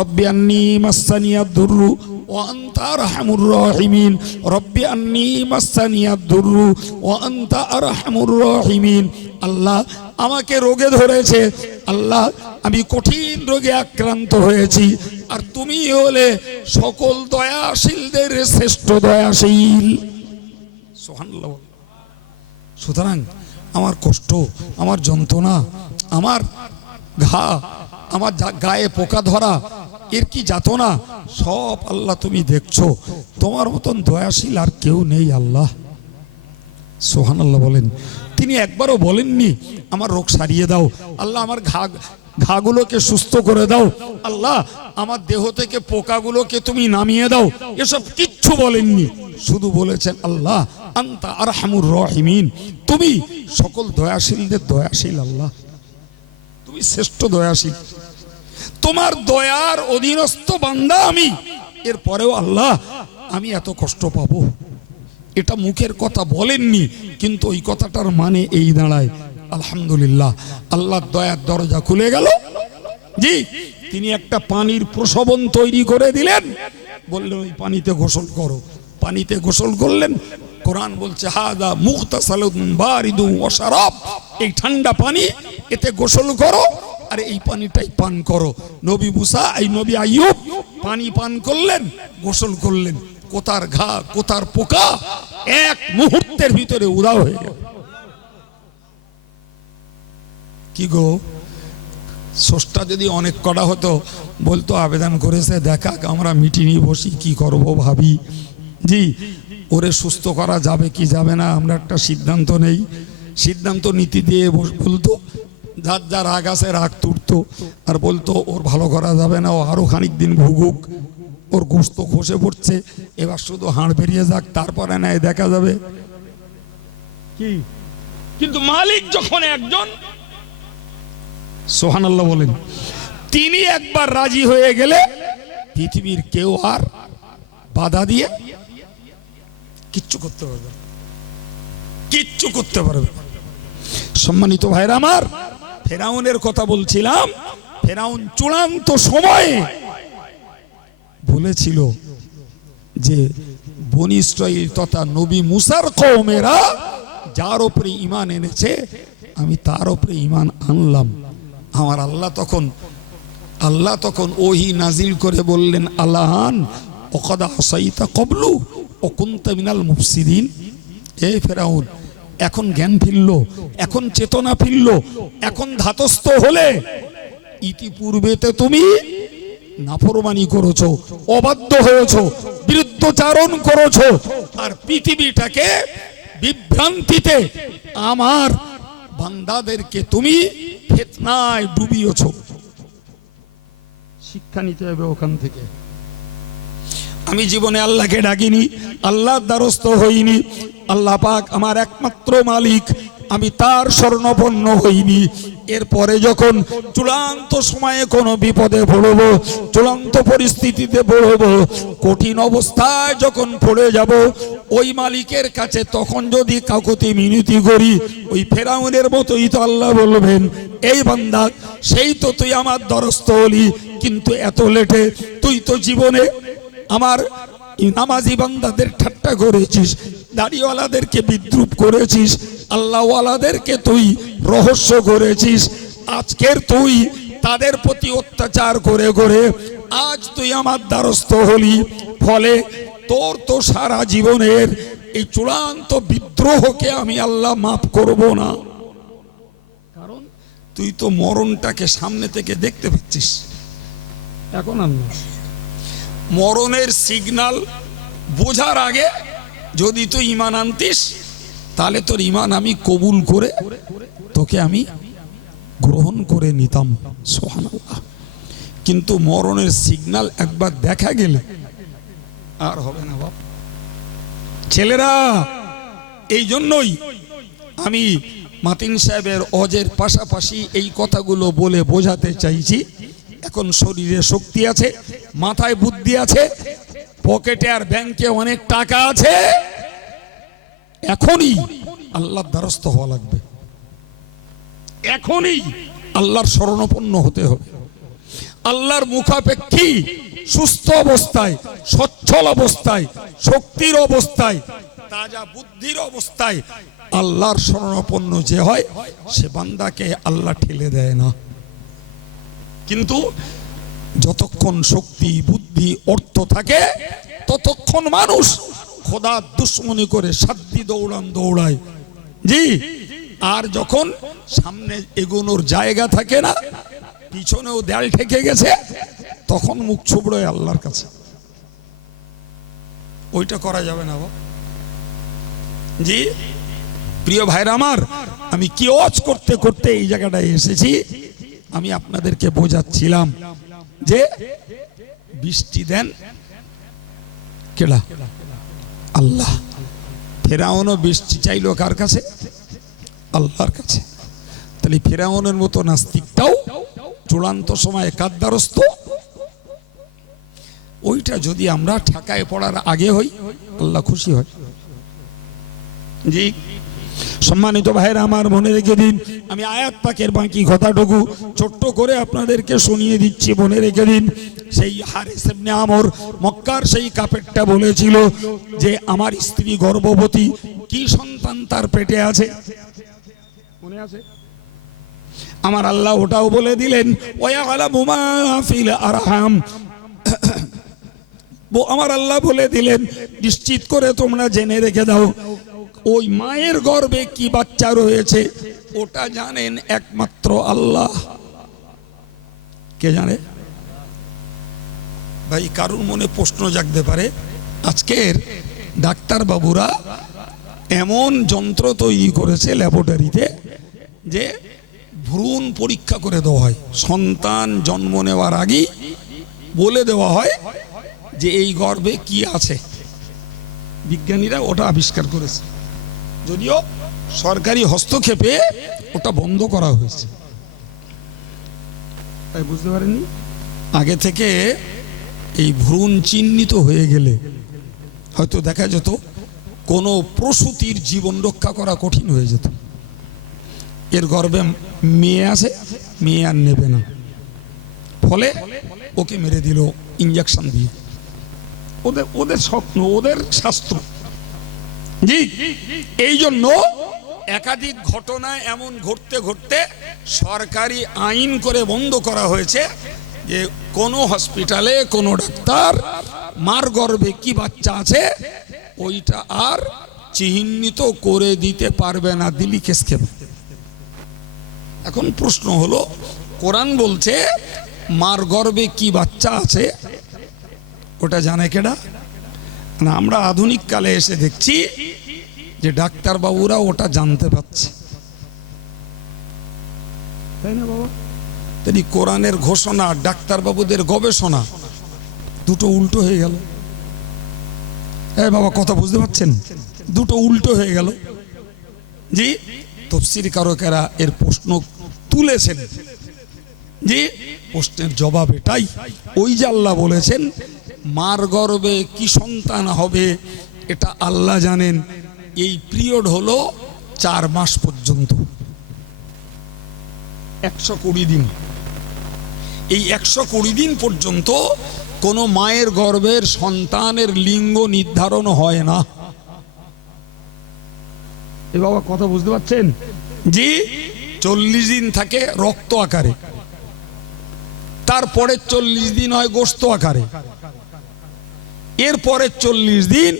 রব্বি আন্নী মাসসানিয়াদ দুররু ওয়া আনতা আরহামুর রাহিমিন। রব্বি আন্নী মাসসানিয়াদ দুররু ওয়া আনতা আরহামুর রাহিমিন। আল্লাহ আমাকে রোগে ধরেছে, আল্লাহ আমি কঠিন রোগে আক্রান্ত হয়েছি, আর তুমি হলে সকল দয়াশীলদের শ্রেষ্ঠ দয়াশীল। সুবহানাল্লাহ। সুতরাং আমার কষ্ট, আমার যন্ত্রণা, আমার ঘা, আমার গায়ে পোকা ধরা, এর কি যাতনা, সব আল্লাহ তুমি দেখছো। তোমার মতন দয়াশীল আর কেউ নেই আল্লাহ। সুবহানাল্লাহ বলেন। তিনি একবারও বলেননি আমার রোগ সারিয়ে দাও, আল্লাহ আমার ঘাগুলোকে সুস্থ করে দাও, আল্লাহ আমার দেহ থেকে পোকাগুলোকে তুমি নামিয়ে দাও, এসব কিচ্ছু বলেননি। শুধু বলেছেন আল্লাহ আনতা আরহামুর রাহিমিন, তুমি সকল দয়াশীলদের দয়াশীল আল্লাহ, তুমি শ্রেষ্ঠ দয়াশীল, তোমার দয়ার অধীনস্থ বান্দা আমি। এরপরেও আল্লাহ আমি এত কষ্ট পাবো, এটা মুখের কথা বলেননি, কিন্তু ওই কথাটার মানে এই দাঁড়ায় আলহামদুলিল্লাহ আল্লাহর দয়ার দরজা খুলে গেল। জি, তিনি একটা পানির প্রসবন তৈরি করে দিলেন, বললেন ওই পানিতে গোসল করো। পানিতে গোসল করলেন। কোরআন বলছে হাদা মুগতাসালুন বারিদুন ওয়া শারাব, এই ঠান্ডা পানি, এতে গোসল করো আর এই পানিটাই পান করো। নবী মুসা এই নবী আইয়ুব পানি পান করলেন, গোসল করলেন, কোথার ঘা কোথার পোকা এক মুহূর্তের ভিতরে উধাও হয়ে গেল। কি গো, স্রষ্টা যদি অনেক কটা হতো বলতো আবেদন করেছে দেখা আমরা মিটিংয়ে বসি কি করব ভাবি, জি ওরে সুস্থ করা যাবে কি যাবে না আমরা একটা সিদ্ধান্ত নেই, সিদ্ধান্ত নীতি দিয়ে বলতো, যার যা রাগ আছে রাগ তুলতো আর বলতো ওর ভালো করা যাবে না, ও আরো খানিক দিন ভুগুক, ওর গোস্ত খসে পড়ছে, এবার শুধু হাড় বেরিয়ে যাক তারপরে নাই দেখা যাবে কি। কিন্তু মালিক যখন একজন, সুবহানাল্লাহ বলেন, তিনি একবার রাজি হয়ে গেলে পৃথিবীর কেউ আর বাধা দিয়ে কিচ্ছু করতে পারবে, কিচ্ছু করতে পারবে। সম্মানিত ভাইরা আমার, ফেরাউনের কথা বলছিলাম। ফেরাউন চূড়ান্ত সময়ে বলেছিল যে বনী ইসরাইল তথা নবী মুসার কওমেরা যার উপরে ঈমান এনেছে আমি তার উপরে ঈমান আনলাম। আমার আল্লাহ তখন ওহি নাজিল করে বললেন আলাহান ওয়াকাদ আসাইতা ক্বাবলু ওয়া কুনতা মিনাল মুফসিদিন। এ ফেরাউন, এখন জ্ঞান ফিরল, এখন চেতনা ফিরল, এখন ধাতস্থ হলে। ইতিপূর্বেতে তুমি নাফরমানি করেছো, অবাধ্য হয়েছো, বিরুদ্ধচারণ করেছো, আর পৃথিবীটাকে বিভ্রান্তিতে আমার বান্দাদেরকে তুমি ফিতনায় ডুবিয়েছো। শিক্ষা নিতে হবে ওখান থেকে। আমি জীবনে আল্লাহকে ডাকিনি, আল্লাহর দ্বারস্থ হইনি, আল্লাহ পাক আমার একমাত্র মালিক, আমি তার শরণাপন্ন হইনি। এরপরে যখন চূড়ান্ত সময়ে কোনো বিপদে পড়ব, চূড়ান্ত পরিস্থিতিতে পড়ব, কঠিন অবস্থায় যখন পড়ে যাব ওই মালিকের কাছে, তখন যদি কাকুতি মিনতি করি ওই ফেরাউনের মতোই তো আল্লাহ বলবেন এই বান্দা সেই তো তুই আমার দ্বারস্থ হলি, কিন্তু এত লেটে তুই তো জীবনে আমার নামাজি বান্দাদের ঠাট্টা করেছিস, দাড়িওয়ালাদেরকে বিদ্রুপ করেছিস, আল্লাহওয়ালাদেরকে তুই রহস্য করেছিস, আজকের তুই তাদের প্রতি অত্যাচার করে করে আজ তুই আমার দ্বারস্থ হলি, ফলে তোর তো সারা জীবনের এই চূড়ান্ত বিদ্রোহকে আমি আল্লাহ মাফ করব না। কারণ তুই তো মরণটাকে সামনে থেকে দেখতে পাচ্ছিস। এখন আমি মরণের সিগন্যাল বোঝার আগে যদি তুই ঈমান আনতিস তাহলে তোর ঈমান আমি কবুল করে তোকে আমি গ্রহণ করে নিতাম। সুবহানাল্লাহ। কিন্তু মরণের সিগন্যাল একবার দেখা গেলে আর হবে না বাপ। ছেলেরা, এই জন্যই আমি মাতিন সাহেবের অজের পাশাপাশি এই কথাগুলো বলে বোঝাতে চাইছি। এখন শরীরে শক্তি আছে, মাথায় বুদ্ধি আছে, পকেটে আর ব্যাংকে অনেক টাকা আছে, এখনই আল্লাহর দ্বারস্থ হওয়া লাগবে, এখনই আল্লাহর শরণাপন্ন হতে হবে। আল্লাহর মুখাপেক্ষী সুস্থ অবস্থায়, সচ্ছল অবস্থায়, শক্তির অবস্থায়, তাজা বুদ্ধির অবস্থায় আল্লাহর শরণাপন্ন যে হয় সে বান্দাকে আল্লাহ ঠেলে দেয় না। কিন্তু যতক্ষণ শক্তি বুদ্ধি অর্থ থাকে ততক্ষণ মানুষ খোদার দুশ্মনী করে সাধ্য দৌড়ায়, জি। আর যখন সামনে এগোনোর জায়গা থাকে না, পিছনেও দেয়াল ঠেকে গেছে, তখন মুখ ছুবড়োয় আল্লাহর কাছে। ওইটা করা যাবে না জি। প্রিয় ভাইরা আমার, আমি কি ওয়াজ করতে করতে এই জায়গাটায় এসেছি, আমি আপনাদেরকে বোঝাচ্ছিলাম যে বৃষ্টি দেন কেডা? আল্লাহ। ফেরাউনও বৃষ্টি চাইলো কার কাছে? আল্লাহর কাছে। তাহলে ফেরাউনের মতো নাস্তিকটাও চূড়ান্ত সময়ে কার দ্বারস্থ? ওইটা যদি আমরা ঠেকায় পড়ার আগে হই আল্লাহ খুশি হয়, জি। সম্মানিত ভাইরা আমার, মনে রেখে দিন, আমি আয়াত পাকের বাকি কথাটুকু ছোট্ট করে আপনাদেরকে শুনিয়ে দিচ্ছি, মনে রেখে দিন। সেই হারিস ইবনে আমর মক্কার সেই কাফেরটা বলেছিল যে আমার স্ত্রী গর্ভবতী, কি সন্তান তার পেটে আছে, মনে আছে? আমার আল্লাহ ওটাও বলে দিলেন ওয়ায়ালামু মা ফিল আরহাম, আমার আল্লাহ বলে দিলেন নিশ্চিত করে তোমরা জেনে রেখে দাও ওই মায়ের গর্ভে কি বাচ্চা রয়েছে ওটা জানেন একমাত্র আল্লাহ। কে জানে? ভাই কারুর মনে প্রশ্ন জাগতে পারে, আজকের ডাক্তার বাবুরা এমন যন্ত্র তৈরি করেছে ল্যাবরেটরিতে যে ভ্রূণ পরীক্ষা করে দেওয়া হয়, সন্তান জন্ম নেওয়ার আগেই বলে দেওয়া হয় যে এই গর্ভে কি আছে। বিজ্ঞানীরা ওটা আবিষ্কার করেছে, যদিও সরকারি হস্তক্ষেপে ওটা বন্ধ করা হয়েছে। তাই বুঝতে পারেননি, আগে থেকে এই ভ্রূণ চিহ্নিত হয়ে গেলে হয়তো দেখা যেত কোনো প্রসূতির জীবন রক্ষা করা কঠিন হয়ে যেত। এর গর্ভে মেয়ে আছে, মেয়ে আর নেবে না, ফলে ওকে মেরে দিল ইঞ্জেকশন দিয়ে। ওদের স্বপ্ন, ওদের শাস্ত্র। জি, এই জন্য একাধিক ঘটনা এমন ঘটতে ঘটতে সরকারি আইন করে বন্ধ করা হয়েছে যে কোনো হসপিটালে কোনো ডাক্তার মার গর্ভে কি বাচ্চা আছে ওইটা আর চিহ্নিত করে দিতে পারবে না, দিলি কেস খেবে। এখন প্রশ্ন হলো, কোরআন বলছে মার গর্ভে কি বাচ্চা আছে ওটা জানে কেডা? না, আমরা আধুনিক কালে এসে দেখছি যে ডাক্তার বাবুরা ওটা জানতে পারছে, তাই না বাবা? তাই কোরআনের ঘোষণা ডাক্তার বাবুদের গবেষণা দুটো উল্টো হয়ে গেল। হ্যাঁ বাবা, কথা বুঝতে পারছেন? দুটো উল্টো হয়ে গেল। জি, তাফসীর কারকেরা এর প্রশ্ন তুলেছেন। জি, প্রশ্নের জবাব এটাই, ওই যে আল্লাহ বলেছেন মার গর্ভে কি সন্তান হবে এটা আল্লাহ জানেন। এই পিরিয়ড হলো 4 মাস পর্যন্ত, 120 দিন। এই 120 দিন পর্যন্ত কোনো মায়ের গর্ভের সন্তানের লিঙ্গ নির্ধারণ হয় না। এ বাবা, কথা বুঝতে পারছেন? জি, 40 দিন থাকে রক্ত আকারে, তারপরে 40 দিন হয় গোশত আকারে, এরপরে 40 দিন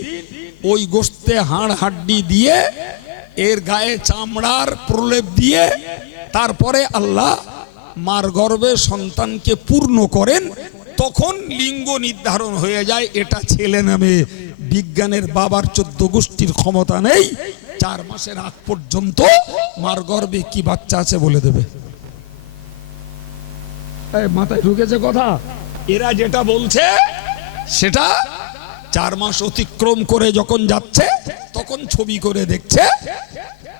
ওই গোশতে হাড় হাড্ডি দিয়ে এর গায়ে চামড়ার প্রলেপ দিয়ে তারপরে আল্লাহ মার গর্ভে সন্তানকে পূর্ণ করেন, তখন লিঙ্গ নির্ধারণ হয়ে যায় এটা ছেলে না মেয়ে। বিজ্ঞানের বাবার 14 গোষ্ঠীর ক্ষমতা নেই 4 মাসের আগ পর্যন্ত মার গর্ভে কি বাচ্চা আছে বলে দেবে। মাথায় ঢুকেছে কথা? এরা যেটা বলছে সেটা 4 মাস অতিক্রম করে যখন যাচ্ছে তখন ছবি করে দেখছে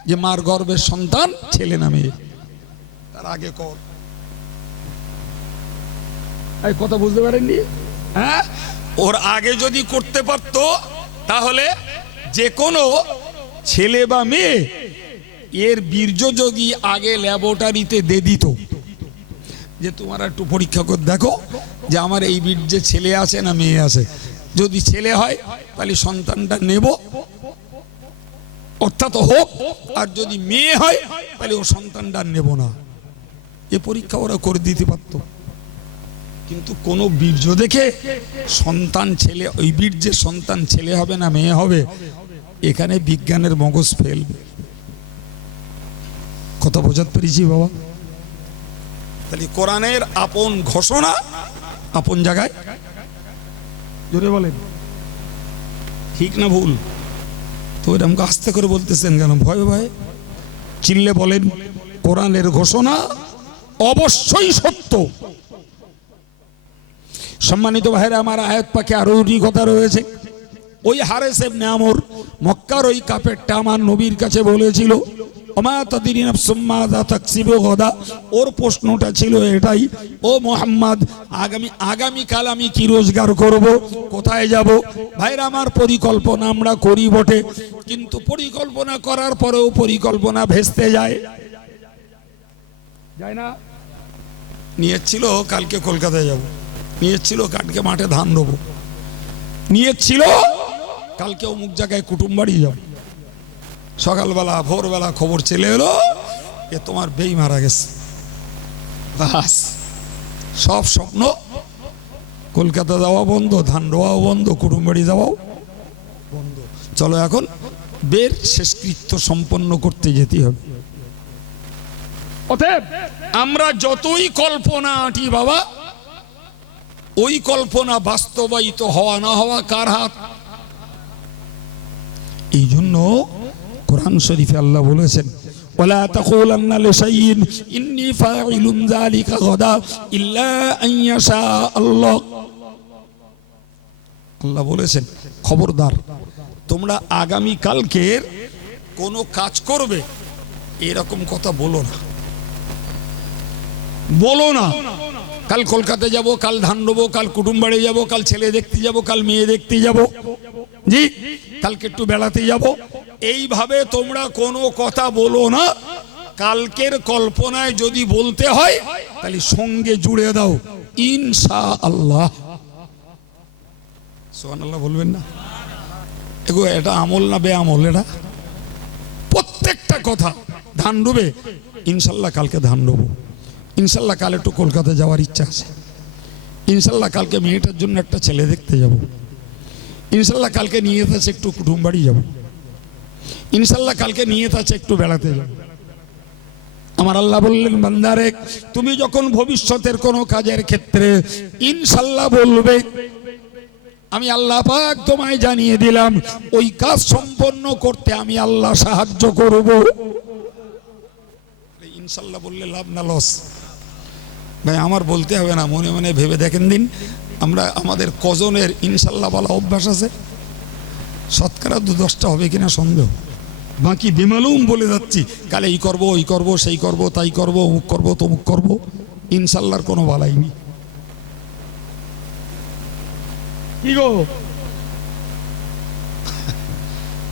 যে মার গর্ভের সন্তান ছেলে না মেয়ে। তার আগে কর, এই কথা বুঝতে পারেননি? হ্যাঁ, ওর আগে যদি করতে পারতো তাহলে যে কোনো ছেলে বা মেয়ে এর বীর্যযোগী আগে ল্যাবরেটরিতে দিয়ে দিত যে তোমার একটু পরীক্ষা করে দেখো যে আমার এই বীর্যে ছেলে আছে না মেয়ে আছে। যদি ছেলে হয় তাহলে সন্তানটা নেব, অর্থাৎ হোক, আর যদি মেয়ে হয় তাহলে ও সন্তানটা নেব না। এ পরীক্ষা ওরা করে দিতে পারত, কিন্তু কোন বীর্য দেখে সন্তান ছেলে, ওই বীর্যে সন্তান ছেলে হবে না মেয়ে হবে, এখানে বিজ্ঞানের মগজ ফেলবে। কথা বোঝাতে পেরেছি বাবা? তাহলে কোরআনের আপন ঘোষণা আপন জায়গায়, জোরে বলেন ঠিক না ভুল? তো এরকম আস্তে করে বলতেছেন কেন? ভয় ভয় চিল্লে বলেন, কোরআনের ঘোষণা অবশ্যই সত্য। সম্মানিত ভাইরা আমার, আয়াত পাকে আরো দুটি কথা রয়েছে। ওই হারেস ইবনে আমর মক্কার ওই কাফেরটা আমার নবীর কাছে বলেছিল ওমা তাদরি নাফসুম মাযা তাকসিবু গাদা। ওর প্রশ্নটা ছিল এটাই, ও মুহাম্মদ আগামীকাল আমি কি রোজগার করব, কোথায় যাব? ভাইরা আমার, পরিকল্পনা আমরা করি বটে, কিন্তু পরিকল্পনা করার পরেও পরিকল্পনা ভেস্তে যায় না। নিয়েছিল কালকে কলকাতায় যাব, নিয়েছিল কালকে মাঠে ধান দেবো, নিয়েছিল কালকে অমুক জায়গায় কুটুম বাড়ি যাব। সকালবেলা ভোরবেলা খবর চলে এলো যে তোমার বেই মারা গেছে। বাস সব স্বপ্ন, কলকাতা যাওয়া বন্ধ, ধান রোয়াও বন্ধ, কুটুমবাড়ি যাওয়াও বন্ধ। চলো এখন বের শেষকৃত্য সম্পন্ন করতে যেতে হবে। অতএব আমরা যতই কল্পনা আঁটি বাবা, ওই কল্পনা বাস্তবায়িত হওয়া না হওয়া কার হাত? এই জন্য কোরআন শরীফে আল্লাহ বলেছেন, ওয়ালা তাকুলান্না লিশাইইন ইন্নী ফাইলুন যালিকা গাদা ইল্লা আন ইয়াশা আল্লাহ। আল্লাহ বলেছেন খবরদার তোমরা আগামী কালকের কোনো কাজ করবে এরকম কথা বলো না, বলো না। কাল কলকাতা যাব, কাল ধান নেবো, কাল কুটুমবাড়ি যাব, কাল ছেলে দেখতে যাব, কাল মেয়ে দেখতে যাব, জি কালকে একটু বেড়াতে যাব, এইভাবে তোমরা কোনো কথা বলো না। কালকের কল্পনায় যদি বলতে হয় তাহলে সঙ্গে জুড়ে দাও ইনশাআল্লাহ। সুবহানাল্লাহ বলবেন না? এগো এটা আমল না বেআমল? এটা প্রত্যেকটা কথা। ধান ডুবে ইনশাল্লাহ কালকে ধান ডুবো, ইনশাল্লাহ কাল একটু কলকাতা যাওয়ার ইচ্ছা আছে, ইনশাল্লাহ কালকে মেয়েটার জন্য একটা ছেলে দেখতে যাব, ইনশাল্লাহ কালকে নিয়ত আছে একটু কুটুমবাড়ি যাব, ইনশাল্লাহ কালকে নিয়ত আছে একটু বেড়াতে যাব। আমার আল্লাহ বললেন বান্দারে তুমি যখন ভবিষ্যতের কোনো কাজের ক্ষেত্রে ইনশাল্লাহ বলবে, আমি আল্লাহ পাক তোমায় জানিয়ে দিলাম ওই কাজ সম্পন্ন করতে আমি আল্লাহ সাহায্য করব। ইনশাল্লাহ বললে লাভ না লস? ভাই আমার বলতে হবে না, মনে মনে ভেবে দেখেন দিন আমরা আমাদের কজনের ইনশাল্লাহ বলা অভ্যাস আছে? শতকরা 2-10টা হবে কিনা সন্দেহ, বাকি বেমালুম বলে যাচ্ছি কাল এই করব, ওই করব, সেই করব, তাই করব, অমুক করব, তমুক করব। ইনশাল্লাহর কোনো বালাই নেই। কি গো,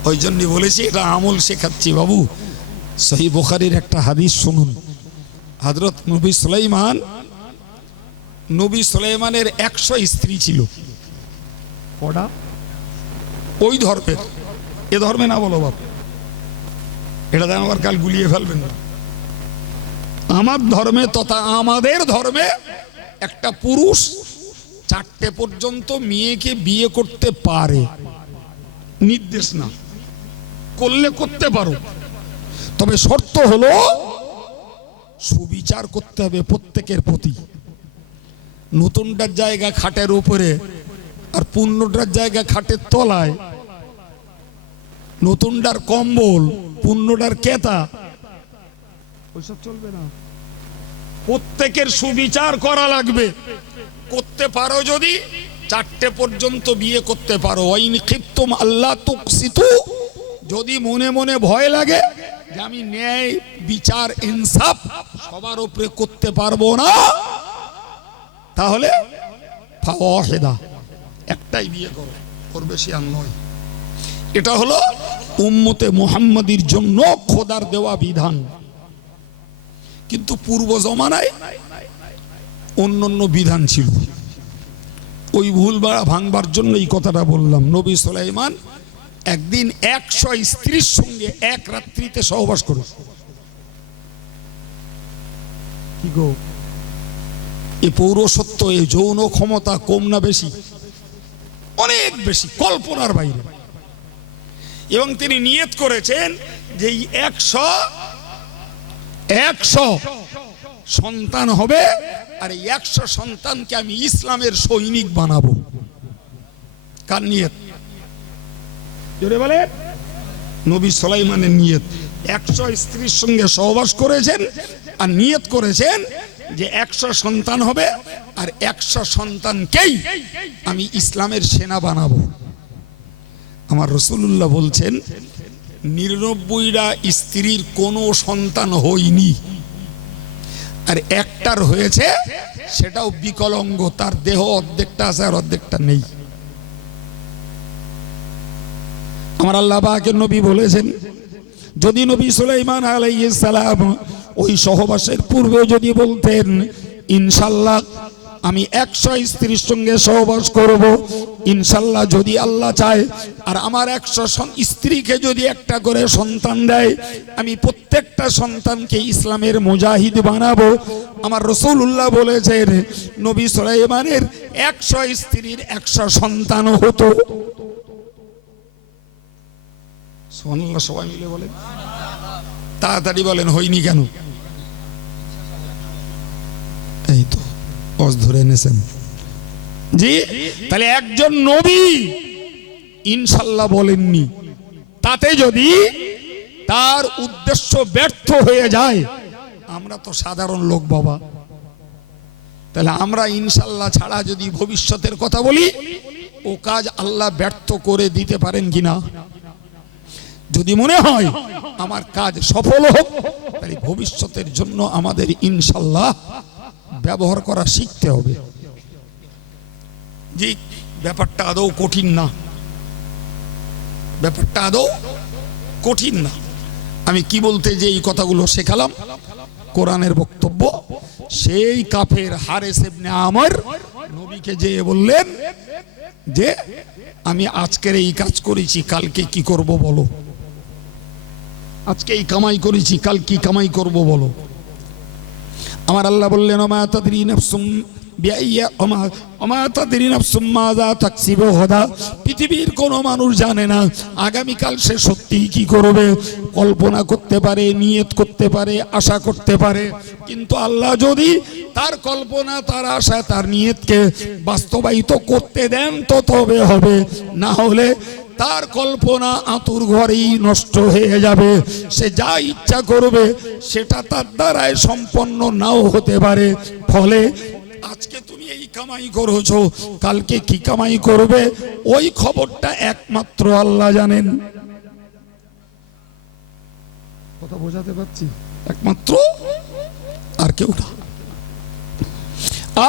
ওই জন্যই বলেছি এটা আমল শেখাচ্ছি বাবু। সহিহ বুখারীর একটা হাদিস শুনুন। হযরত নবী সুলাইমানের 100 স্ত্রী ছিল। কটা? ওই ধর্মের, এ ধর্মে না বলো বাপ, এটা যেন আবার কাল গুলিয়ে ফেলবেন না। আমার ধর্মে তথা আমাদের ধর্মে একটা পুরুষ 4টে পর্যন্ত মেয়েকে বিয়ে করতে পারে, নির্দেশ না, করলে করতে পারো, তবে শর্ত হলো সুবিচার করতে হবে প্রত্যেকের প্রতি। নতুনটার জায়গা খাটের উপরে আর পুণ্যটার জায়গা খাটের তলায়, নতুনটার কম্বল পুণ্যটার কেতা, ওইসব চলবে না। প্রত্যেকের সুবিচার করা লাগবে। করতে পারো যদি 4টে পর্যন্ত বিয়ে করতে পারো। ওয়াইন খিফতুম আল্লা তুকসিতু, যদি মনে মনে ভয় লাগে যে আমি ন্যায় বিচার ইনসাফ সবার উপরে করতে পারবো না, তাহলে ফাওয়াহিদা, একটাই বিয়ে করো, ওর বেশি আর নয়। এটা হলো উম্মতে মুহাম্মাদির জন্য খোদার দেওয়া বিধান। কিন্তু পূর্ব জমানায় অন্য বিধান ছিল। ওই ভুল ভাঙবার জন্য এই কথাটা বললাম। নবী সুলাইমান একদিন 100 স্ত্রীর সঙ্গে এক রাত্রিতে সহবাস করে। কি গো, এই পৌরসত্ব, এই যৌন ক্ষমতা কম না বেশি? অনেক বেশি, কল্পনার বাইরে। এবং তিনি নিয়ত করেছেন যে 100 সন্তান হবে, আর এই 100 সন্তানকে আমি ইসলামের সৈনিক বানাবো। কার নিয়ত? জোরে বলে। নবী সুলাইমানের নিয়ত। 100 স্ত্রীর সঙ্গে সহবাস করেছেন আর নিয়ত করেছেন যে 100 সন্তান হবে, আর 100 সন্তানকেই আমি ইসলামের সেনা বানাবো। আমার রাসূলুল্লাহ বলছেন 99টা স্ত্রীর কোনো সন্তান হয়নি, আর একটার হয়েছে, সেটাও বিকলাঙ্গ, তার দেহ অর্ধেকটা আছে আর অর্ধেকটা নেই। আমার আল্লাহ পাকের নবী বলেছেন যদি নবী সুলাইমান আলাইহিস সালাম ওই সহবাসের পূর্বে যদি বলতেন ইনশাআল্লাহ আমি 100 স্ত্রীর সঙ্গে সহবাস করব ইনশাল্লাহ যদি আল্লাহ চায়। আর আমার 100 স্ত্রীকে যদি একটা করে সন্তান দেয়, আমি প্রত্যেকটা সন্তানকে ইসলামের মুজাহিদ বানাবো। আমার রাসূলুল্লাহ বলেছেন নবী সুলাইমানের 100 স্ত্রীর 100 সন্তান হতো। সুবহানাল্লাহ, সবাই মিলে বলেন, তাড়াতাড়ি বলেন হয়নি কেন? এই তো পজ ধরে এনেছেন জি। তাহলে একজন নবী ইনশাল্লাহ বলেননি, তাতে যদি তার উদ্দেশ্য ব্যর্থ হয়ে যায়, আমরা তো সাধারণ লোক বাবা, তাহলে আমরা ইনশাল্লাহ ছাড়া যদি ভবিষ্যতের কথা বলি, ও কাজ আল্লাহ ব্যর্থ করে দিতে পারেন কিনা? যদি মনে হয় আমার কাজ সফল হোক, তাহলে ভবিষ্যতের জন্য আমাদের ইনশাল্লাহ ব্যবহার করা শিখতে হবে। জি, ব্যাপারটা আদৌ কঠিন না, ব্যাপারটা আদৌ কঠিন না। আমি কি বলতে যে এই কথাগুলো শেখালাম, কোরআনের বক্তব্য। সেই কাফের হারেস ইবনে আমর নবীকে যে বললেন যে আমি আজকের এই কাজ করেছি, কালকে কি করব বলো। আজকে এই কামাই করেছি, কাল কি কামাই করব বলো। আমার আল্লাহ বললেন ওমা তাদরি নাফসুম বিআইয়া ওমা তাদরি নাফসুম মাযা তাকসিবু গাদা। পৃথিবীর কোনো মানুষ জানে না আগামীকাল সে সত্যি কি করবে। কল্পনা করতে পারে, নিয়ত করতে পারে, আশা করতে পারে, কিন্তু আল্লাহ যদি তার কল্পনা, তার আশা, তার নিয়তকে বাস্তবায়িত করতে দেন তো তবে হবে, না হলে তার কল্পনা আতুর ঘরেই নষ্ট হয়ে যাবে। সে যা ইচ্ছা করবে সেটা তার দ্বারায় সম্পন্ন নাও হতে পারে। ফলে আজকে তুমি এই কামাই করেছো, কালকে কি কামাই করবে ওই খবরটা একমাত্র আল্লাহ জানেন। কথা বোঝাতে পারছি? একমাত্র, আর কেউ না,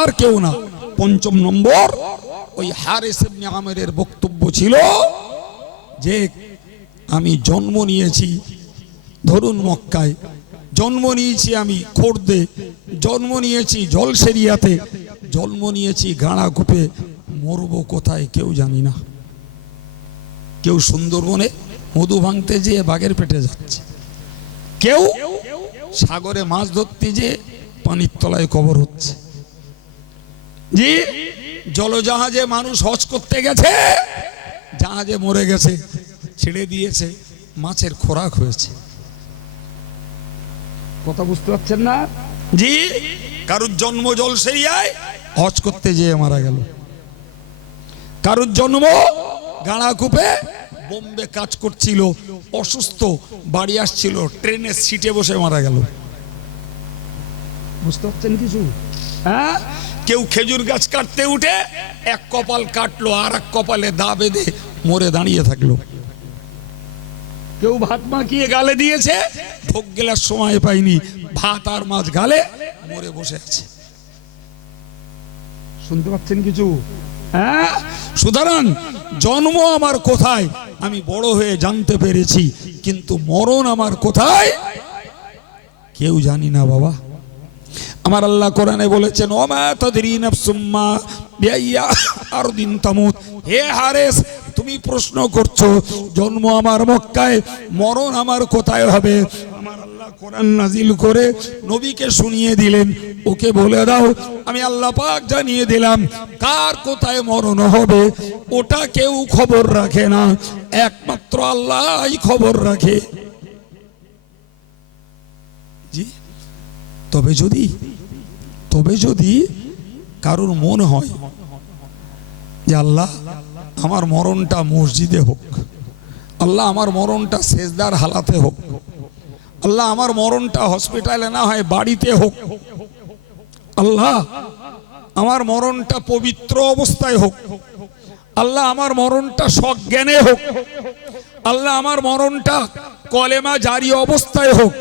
আর কেউ না। পঞ্চম নম্বর, ওই হারেস ইবনে আমরের বক্তব্য ছিল যে আমি জন্ম নিয়েছি ধরুন মক্কায়, জন্ম নিয়েছি আমি খোর্দে, জন্ম নিয়েছি জলসেরিয়াতে, জন্ম নিয়েছি গাঁড়াকূপে, মরবো কোথায় কেউ জানি না। কেউ সুন্দরবনে মধু ভাঙতে যেয়ে বাঘের পেটে যাচ্ছে, কেউ সাগরে মাছ ধরতে যেয়ে পানির তলায় কবর হচ্ছে। জি, জলজাহাজে মানুষ হজ করতে গেছে, জাহাজে মরে গেছে, ছেড়ে দিয়েছে, মাছের খোরাক হয়েছে। কথা বুঝতে পারছেন না? জি, কারুর জন্ম জলসেরিয়ায়, হজ করতে যেয়ে মারা গেল। কারুর জন্ম গাঁড়াকূপে, বোম্বে কাজ করছিল, অসুস্থ, বাড়ি আসছিল, ট্রেনের সিটে বসে মারা গেল। বুঝতে পারছেন কিছু? হ্যাঁ, কেউ খেজুর গাছ কাটতে উঠে এক কপাল কাটলো, আর এক কপালে দা বেঁধে মরে দাঁড়িয়ে থাকলো। কেউ ভাত মাখিয়ে গালে দিয়েছে, ঢোক গেলার সময় পাইনি, ভাত আর মাছ গালে মরে বসে আছে। শুনতে পাচ্ছেন কিছু? হ্যাঁ, সুতরাং জন্ম আমার কোথায় আমি বড় হয়ে জানতে পেরেছি, কিন্তু মরণ আমার কোথায় কেউ জানি না বাবা। আমার আল্লাহ কোরআনে বলেছেন ওমা তাদরি নাফসুম মা বিআইয়া আরদিন তামুত। হে হারেস, তুমি প্রশ্ন করছো জন্ম আমার মক্কায়, মরণ আমার কোথায় হবে। আমার আল্লাহ কোরআন নাজিল করে নবীকে শুনিয়ে দিলেন, ওকে বলে দাও আমি আল্লাহ পাক জানিয়ে দিলাম কার কোথায় মরণ হবে ওটা কেউ খবর রাখে না, একমাত্র আল্লাহই খবর রাখে। জি, তবে যদি কারোর মনে হয় যে আল্লাহ আমার মরণটা মসজিদে হোক, আল্লাহ আমার মরণটা সেজদার হালাতে হোক, আল্লাহ আমার মরণটা হসপিটালে না হয় বাড়িতে হোক, আল্লাহ আমার মরণটা পবিত্র অবস্থায় হোক, আল্লাহ আমার মরণটা সজ্ঞানে হোক, আল্লাহ আমার মরণটা কলেমা জারি অবস্থায় হোক,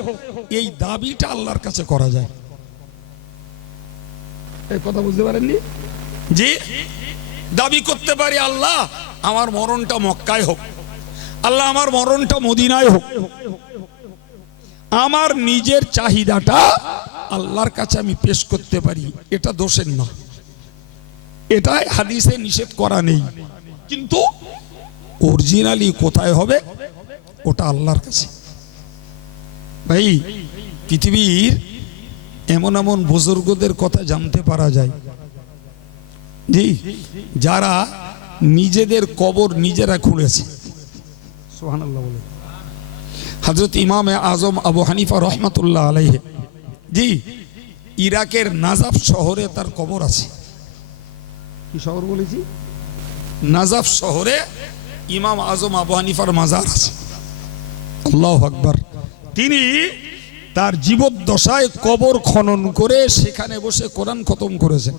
এই দাবিটা আল্লাহর কাছে করা যায়। এই কথা বুঝতে পারেননি? জি, দাবি করতে পারি আল্লাহ আমার মরণটা মক্কায় হোক, আল্লাহ আমার মরণটা মদিনায় হোক। আমার নিজের চাহিদাটা আল্লাহর কাছে আমি পেশ করতে পারি, এটা দোষের না। এটাই হাদিসে নিষেধ করা নেই, কিন্তু অরিজিনালি কোথায় হবে ওটা আল্লাহর কাছে। ভাই, পৃথিবীর এমন এমন বুজুর্গদের কথা জানতে পারা যায় জি, যারা নিজেদের কবর নিজেরা খুঁড়েছে। সুবহানাল্লাহ বলে। হযরত ইমাম আজম আবু হানিফা রহমাতুল্লাহ আলাইহি জি, ইরাকের নাজাফ শহরে তার কবর আছে। কি শহর বলেছি? নাজাফ শহরে ইমাম আজম আবু হানিফার মাজার আছে। আল্লাহু আকবার। তিনি তার জীবদ্দশায় কবর খনন করে সেখানে বসে কোরআন খতম করেছেন।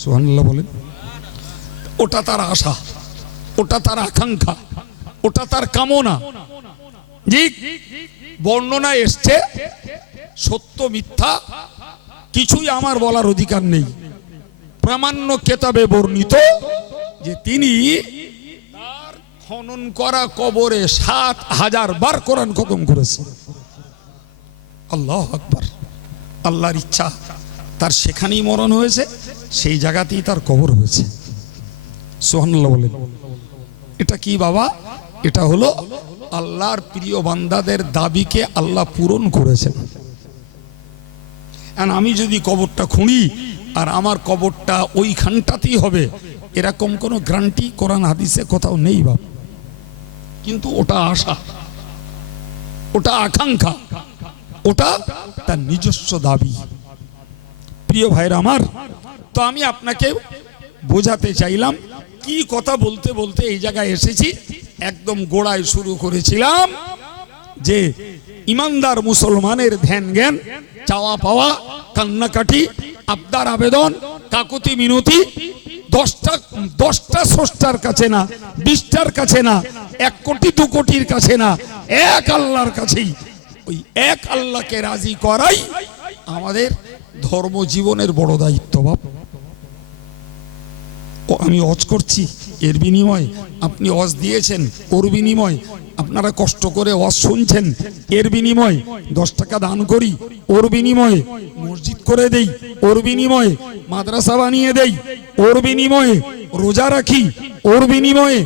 সুবহানাল্লাহ বলেন। ওটা তার আশা, ওটা তার আকাঙ্ক্ষা, ওটা তার কামনা। জি, বর্ণনা এসছে, সত্য মিথ্যা কিছুই আমার বলার অধিকার নেই। প্রামাণ্য কেতাবে বর্ণিত যে তিনি তার খনন করা কবরে ৭,০০০ বার কোরআন খতম করেছে। আল্লাহু আকবার। আল্লাহর ইচ্ছা তার সেখানেই মরণ হয়েছে, সেই জায়গাতেই তার কবর হয়েছে। সুবহানাল্লাহ বলেন। এটা কি বাবা? এটা হলো আল্লাহর প্রিয় বান্দাদের দাবিকে আল্লাহ পূরণ করেছেন। আমি যদি কবরটা খুঁড়ি আর আমার কবরটা ওইখানটাতেই হবে এরকম কোনো গ্যারান্টি কোরআন হাদিসে কোথাও নেই বাবা, কিন্তু ওটা আশা, ওটা আকাঙ্ক্ষা, ওটা তার নিজস্ব দাবি। প্রিয় ভাইরা আমার, তো আমি আপনাকে বোঝাতে চাইলাম, কি কথা বলতে বলতে এই জায়গায় এসেছি। একদম গোড়ায় শুরু করেছিলাম যে ইমানদার মুসলমানের ধ্যান জ্ঞান, চাওয়া পাওয়া, কান্নাকাটি, আবদার আবেদন, কাকুতি মিনতি 10টা স্রষ্টার কাছে না, 20টার কাছে না, 1 কোটি 2 কোটির কাছে না, এক আল্লাহর কাছেই। ওই এক আল্লাহকে রাজি করাই আমাদের ধর্ম জীবনের বড় দায়িত্ব বাপ। আমি ওয়াজ করছি, এর বিনিময় আপনি ওয়াজ দিয়েছেন, ওর বিনিময় আপনারা কষ্ট করে ওয়াজ শুনছেন, এর বিনিময় 10 টাকা দান করি, ওর বিনিময়ে মসজিদ করে দেই, ওর বিনিময়ে মাদ্রাসা বানিয়ে দেই, ওর বিনিময়ে রোজা রাখি, ওর বিনিময়ে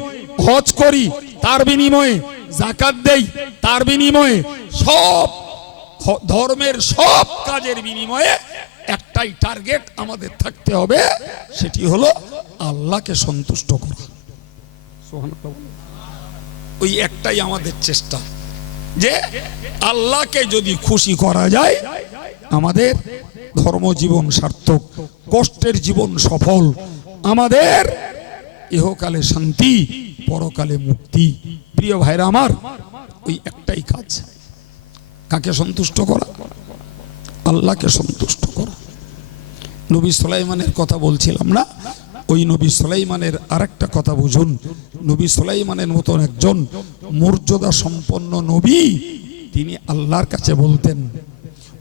হজ করি, তার বিনিময়ে যাকাত দেই, তার বিনিময়ে সব ধর্মের সব কাজের বিনিময়ে একটাই টার্গেট আমাদের থাকতে হবে, সেটি হলো আল্লাহকে সন্তুষ্ট করা। ওই একটাই আমাদের চেষ্টা, যে আল্লাহকে যদি খুশি করা যায় আমাদের ধর্মজীবন সার্থক, কষ্টের জীবন সফল, আমাদের ইহকালে শান্তি, পরকালে মুক্তি। প্রিয় ভাইরা আমার, ওই একটাই কাজ, কাকে সন্তুষ্ট করা? আল্লাহকে সন্তুষ্ট করা। নবী সুলাইমানের কথা বলছিলাম না, ওই নবী সুলাইমানের আরেকটা কথা বুঝুন। নবী সুলাইমানের মতন একজন মর্যাদা সম্পন্ন নবী, তিনি আল্লাহর কাছে বলতেন,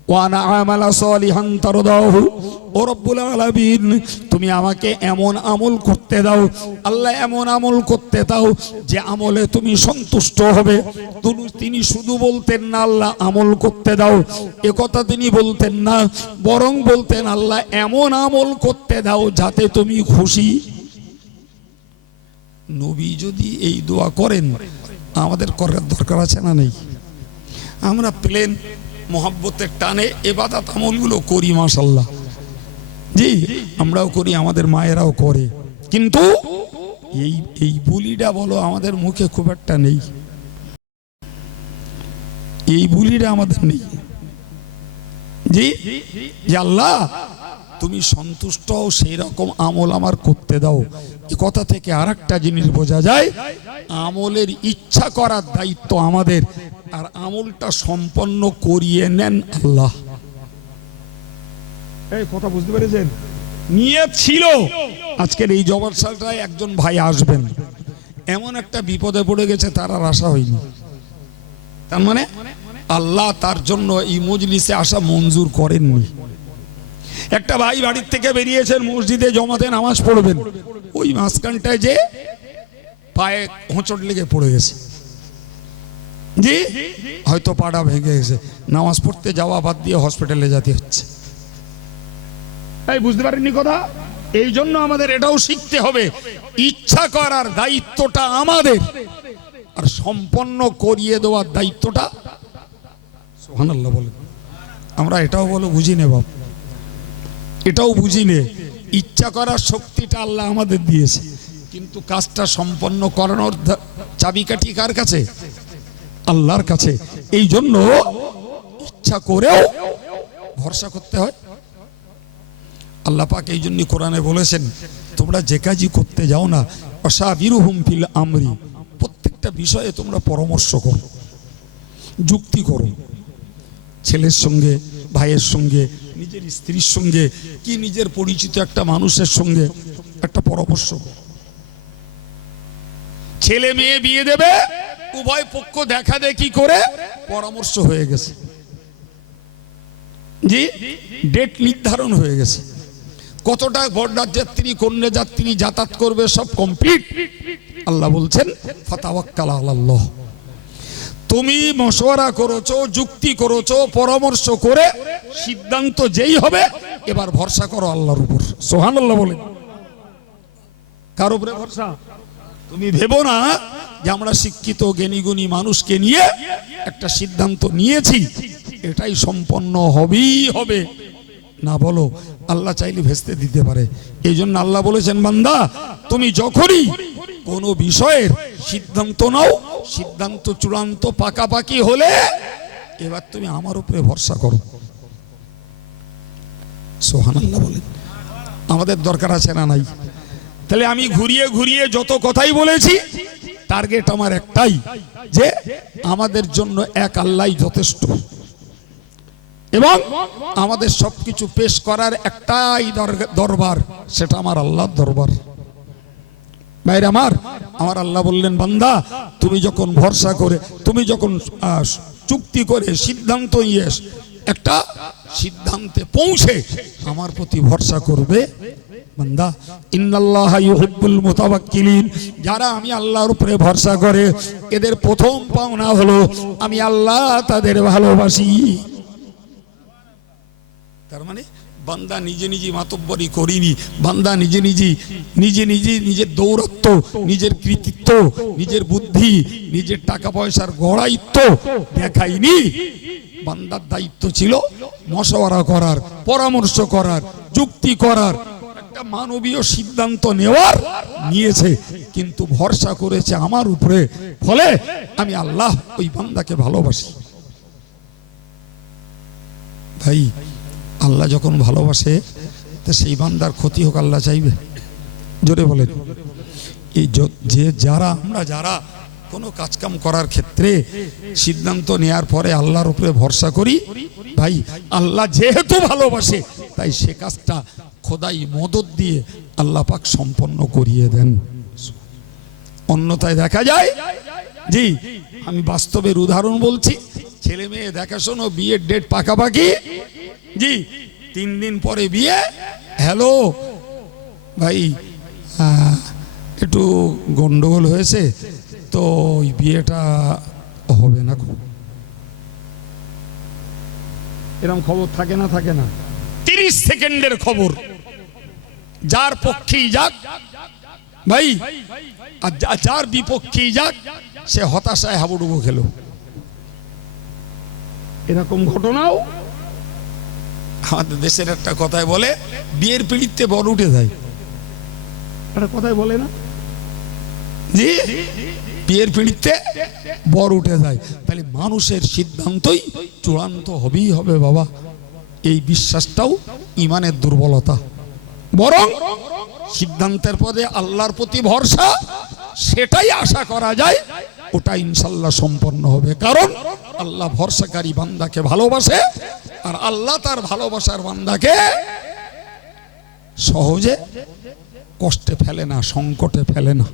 ওয়ানা আমালা সালিহান তারদাহু, ও রব্বুল আলামিন তুমি আমাকে এমন আমল করতে দাও, আল্লাহ এমন আমল করতে দাও যে আমলে তুমি সন্তুষ্ট হবে। তিনি শুধু বলতেন না আল্লাহ আমল করতে দাও, এ কথা তিনি বলতেন না, বরং বলতেন আল্লাহ এমন আমল করতে দাও যাতে তুমি খুশি। নবী যদি এই দোয়া করেন, আমাদের করার দরকার আছে না নেই? আমরা প্লেন মোহাব্বতের টানে ইবাদত আমলগুলো করি, মাশাআল্লাহ জি, আমরাও করি, আমাদের মায়েরাও করে, কিন্তু এই বুলিটা বলো আমাদের মুখে খুব একটা নেই, এই বুলিটা আমাদের নেই। জি, যে আল্লাহ তুমি সন্তুষ্ট হও সেই রকম আমল আমার করতে দাও। এই কথা থেকে আরেকটা জিনিস বোঝা যায়, আমলের ইচ্ছা করার দায়িত্ব আমাদের, আর আমলটা সম্পন্ন করিয়ে নেন আল্লাহ। এই কথা বুঝতে পেরেছেন? নিয়ত ছিল আজকের এই জবরসালটায় একজন ভাই আসবেন, এমন একটা বিপদে পড়ে গেছে তার আর আশা হয়নি। তার মানে আল্লাহ তার জন্য এই মজলিসে আসা মঞ্জুর করেননি। একটা ভাই বাড়ির থেকে বেরিয়েছেন মসজিদে জমাতে নামাজ পড়বেন, ওই মাঝখানটায় যে পায়ে হোঁচট লেগে পড়ে গেছে, জি হয়তো পাটা ভেঙে গেছে, নামাজ পড়তে যাওয়া বাদ দিয়ে হসপিটালে যেতে হচ্ছে। এই বুঝতে পারেননি কথা? এই জন্য আমাদের এটাও শিখতে হবে, ইচ্ছা করার দায়িত্বটা আমাদের, আর সম্পন্ন করিয়ে দেওয়ার দায়িত্বটা সুবহানাল্লাহ বলেন। আমরা এটাও বলে বুঝি নে বাপ, এটাও বুঝি নে, ইচ্ছা করার শক্তিটা আল্লাহ আমাদের দিয়েছে, কিন্তু কাজটা সম্পন্ন করানোর চাবিকাঠি কার কাছে? আল্লাহর কাছে। এই জন্য ইচ্ছা করেও ভরসা করতে হয়। আল্লাহ পাক এই জন্য কোরআনে বলেছেন, তোমরা যে কাজই করতে যাও না, অসাবিরুহুম ফিল আমরি, প্রত্যেকটা বিষয়ে তোমরা পরামর্শ করো, যুক্তি করো, ছেলের সঙ্গে, ভাইয়ের সঙ্গে, নিজের স্ত্রীর সঙ্গে, কি নিজের পরিচিত একটা মানুষের সঙ্গে একটা পরামর্শ করো। ছেলে মেয়ে বিয়ে দেবে, উভয় পক্ষ দেখা দেখি করে পরামর্শ হয়ে গেছে, জি ডেট নির্ধারণ হয়ে গেছে, কতটা বরযাত্রী কন্যা যাত্রী যাতায়াত করবে সব কমপ্লিট। আল্লাহ বলছেন ফাতাওয়াক্কাল আলাল্লাহ, তুমি মশওয়ারা করেছো, যুক্তি করেছো, পরামর্শ করে সিদ্ধান্ত যেই হবে এবার ভরসা করো আল্লাহর উপর। সুবহানাল্লাহ বলেন। কার উপরে ভরসা? তুমি ভেবো না যে আমরা শিক্ষিত জ্ঞানীগুণী মানুষকে নিয়ে একটা সিদ্ধান্ত নিয়েছি, এটাই সম্পন্ন হবেই হবে, না বলো, আল্লাহ চাইলে ভেস্তে দিতে পারে। এই জন্য আল্লাহ বলেছেন, বান্দা তুমি যখনই কোনো বিষয়ের সিদ্ধান্ত নাও, সিদ্ধান্ত চূড়ান্ত পাকাপাকি হলে এবার তুমি আমার উপরে ভরসা করো। সুবহানাল্লাহ বলেন। আমাদের দরকার আছে না নাই? তাহলে আমি ঘুরিয়ে ঘুরিয়ে যত কথাই বলেছি, টার্গেট আমার একটাই, যে আমাদের জন্য এক আল্লাহই যথেষ্ট, এবং আমাদের সবকিছু পেশ করার একটাই দরবার, সেটা আমার আল্লাহর দরবার। ভাইরা আমার আল্লাহ বললেন, বান্দা তুমি যখন ভরসা করে, তুমি যখন চুক্তি করে সিদ্ধান্ত নিয়ে একটা সিদ্ধান্তে পৌঁছে আমার প্রতি ভরসা করবে, বান্দা ইন্নাল্লাহা ইউহিব্বুল মুতাওয়াক্কিলিন, যারা আমি আল্লাহর উপরে ভরসা করে এদের প্রথম পাওনা হলো আমি আল্লাহ তাদের ভালোবাসি। তার মানে বান্দা নিজে নিজে মাতব্বরি করিনি, বান্দা নিজে নিজের দৌরাত্ম্য, নিজের কৃতিত্ব, নিজের বুদ্ধি, নিজের টাকা পয়সার গড়াইত্ব দেখাইনি। বান্দার দায়িত্ব ছিল মশওয়ারা করার, পরামর্শ করার, যুক্তি করার, একটা মানবীয় সিদ্ধান্ত নেওয়ার নিয়েছে, কিন্তু ভরসা করেছে আমার উপরে, ফলে আমি আল্লাহ ওই বান্দাকে ভালোবাসি। ভাই আল্লাহ যখন ভালোবাসে তো সেই বান্দার ক্ষতি হোক আল্লাহ চাইবে? জোরে বলেন। এই যে যারা কোনো কাজকাম করার ক্ষেত্রে সিদ্ধান্ত নেয়ার পরে আল্লাহর উপরে ভরসা করি, ভাই আল্লাহ যেহেতু ভালোবাসে তাই সে কাজটা খোদাই মদদ দিয়ে আল্লাহ পাক সম্পন্ন করিয়ে দেন। অন্যথায় দেখা যায়, জি আমি বাস্তবের উদাহরণ বলছি, ছেলে মেয়ে দেখাশোনো, বিয়ের ডেট পাকাপাকি, জি 3 দিন পরে বিয়ে, হ্যালো ভাই একটু গন্ডগোল হয়েছে তো ওই বিয়েটা হবে না। এরকম খবর থাকে না? থাকে না? 30 সেকেন্ডের খবর, যার পক্ষেই যাক ভাই আর যার বিপক্ষেই যাক সে হতাশায় হাবুডুবু খেলো। এরকম ঘটনাও আমাদের দেশের একটা কথায় বলে, বিয়ের পিড়িতে বর উঠে যায়, একটা কথায় বলে না জি, বিয়ের পিড়িতে বর উঠে যায়। তাহলে মানুষের সিদ্ধান্তই চূড়ান্ত হবেই হবে বাবা, এই বিশ্বাসটাও ইমানের দুর্বলতা। বরং সিদ্ধান্তের পদে আল্লাহর প্রতি ভরসা, সেটাই আশা করা যায় ওটা ইনশাল্লাহ সম্পন্ন হবে, কারণ আল্লাহ ভরসাকারী বান্দাকে ভালোবাসে, আর আল্লাহ তার ভালোবাসার বান্দাকে সহজে কষ্টে ফেলে না, সংকটে ফেলে না।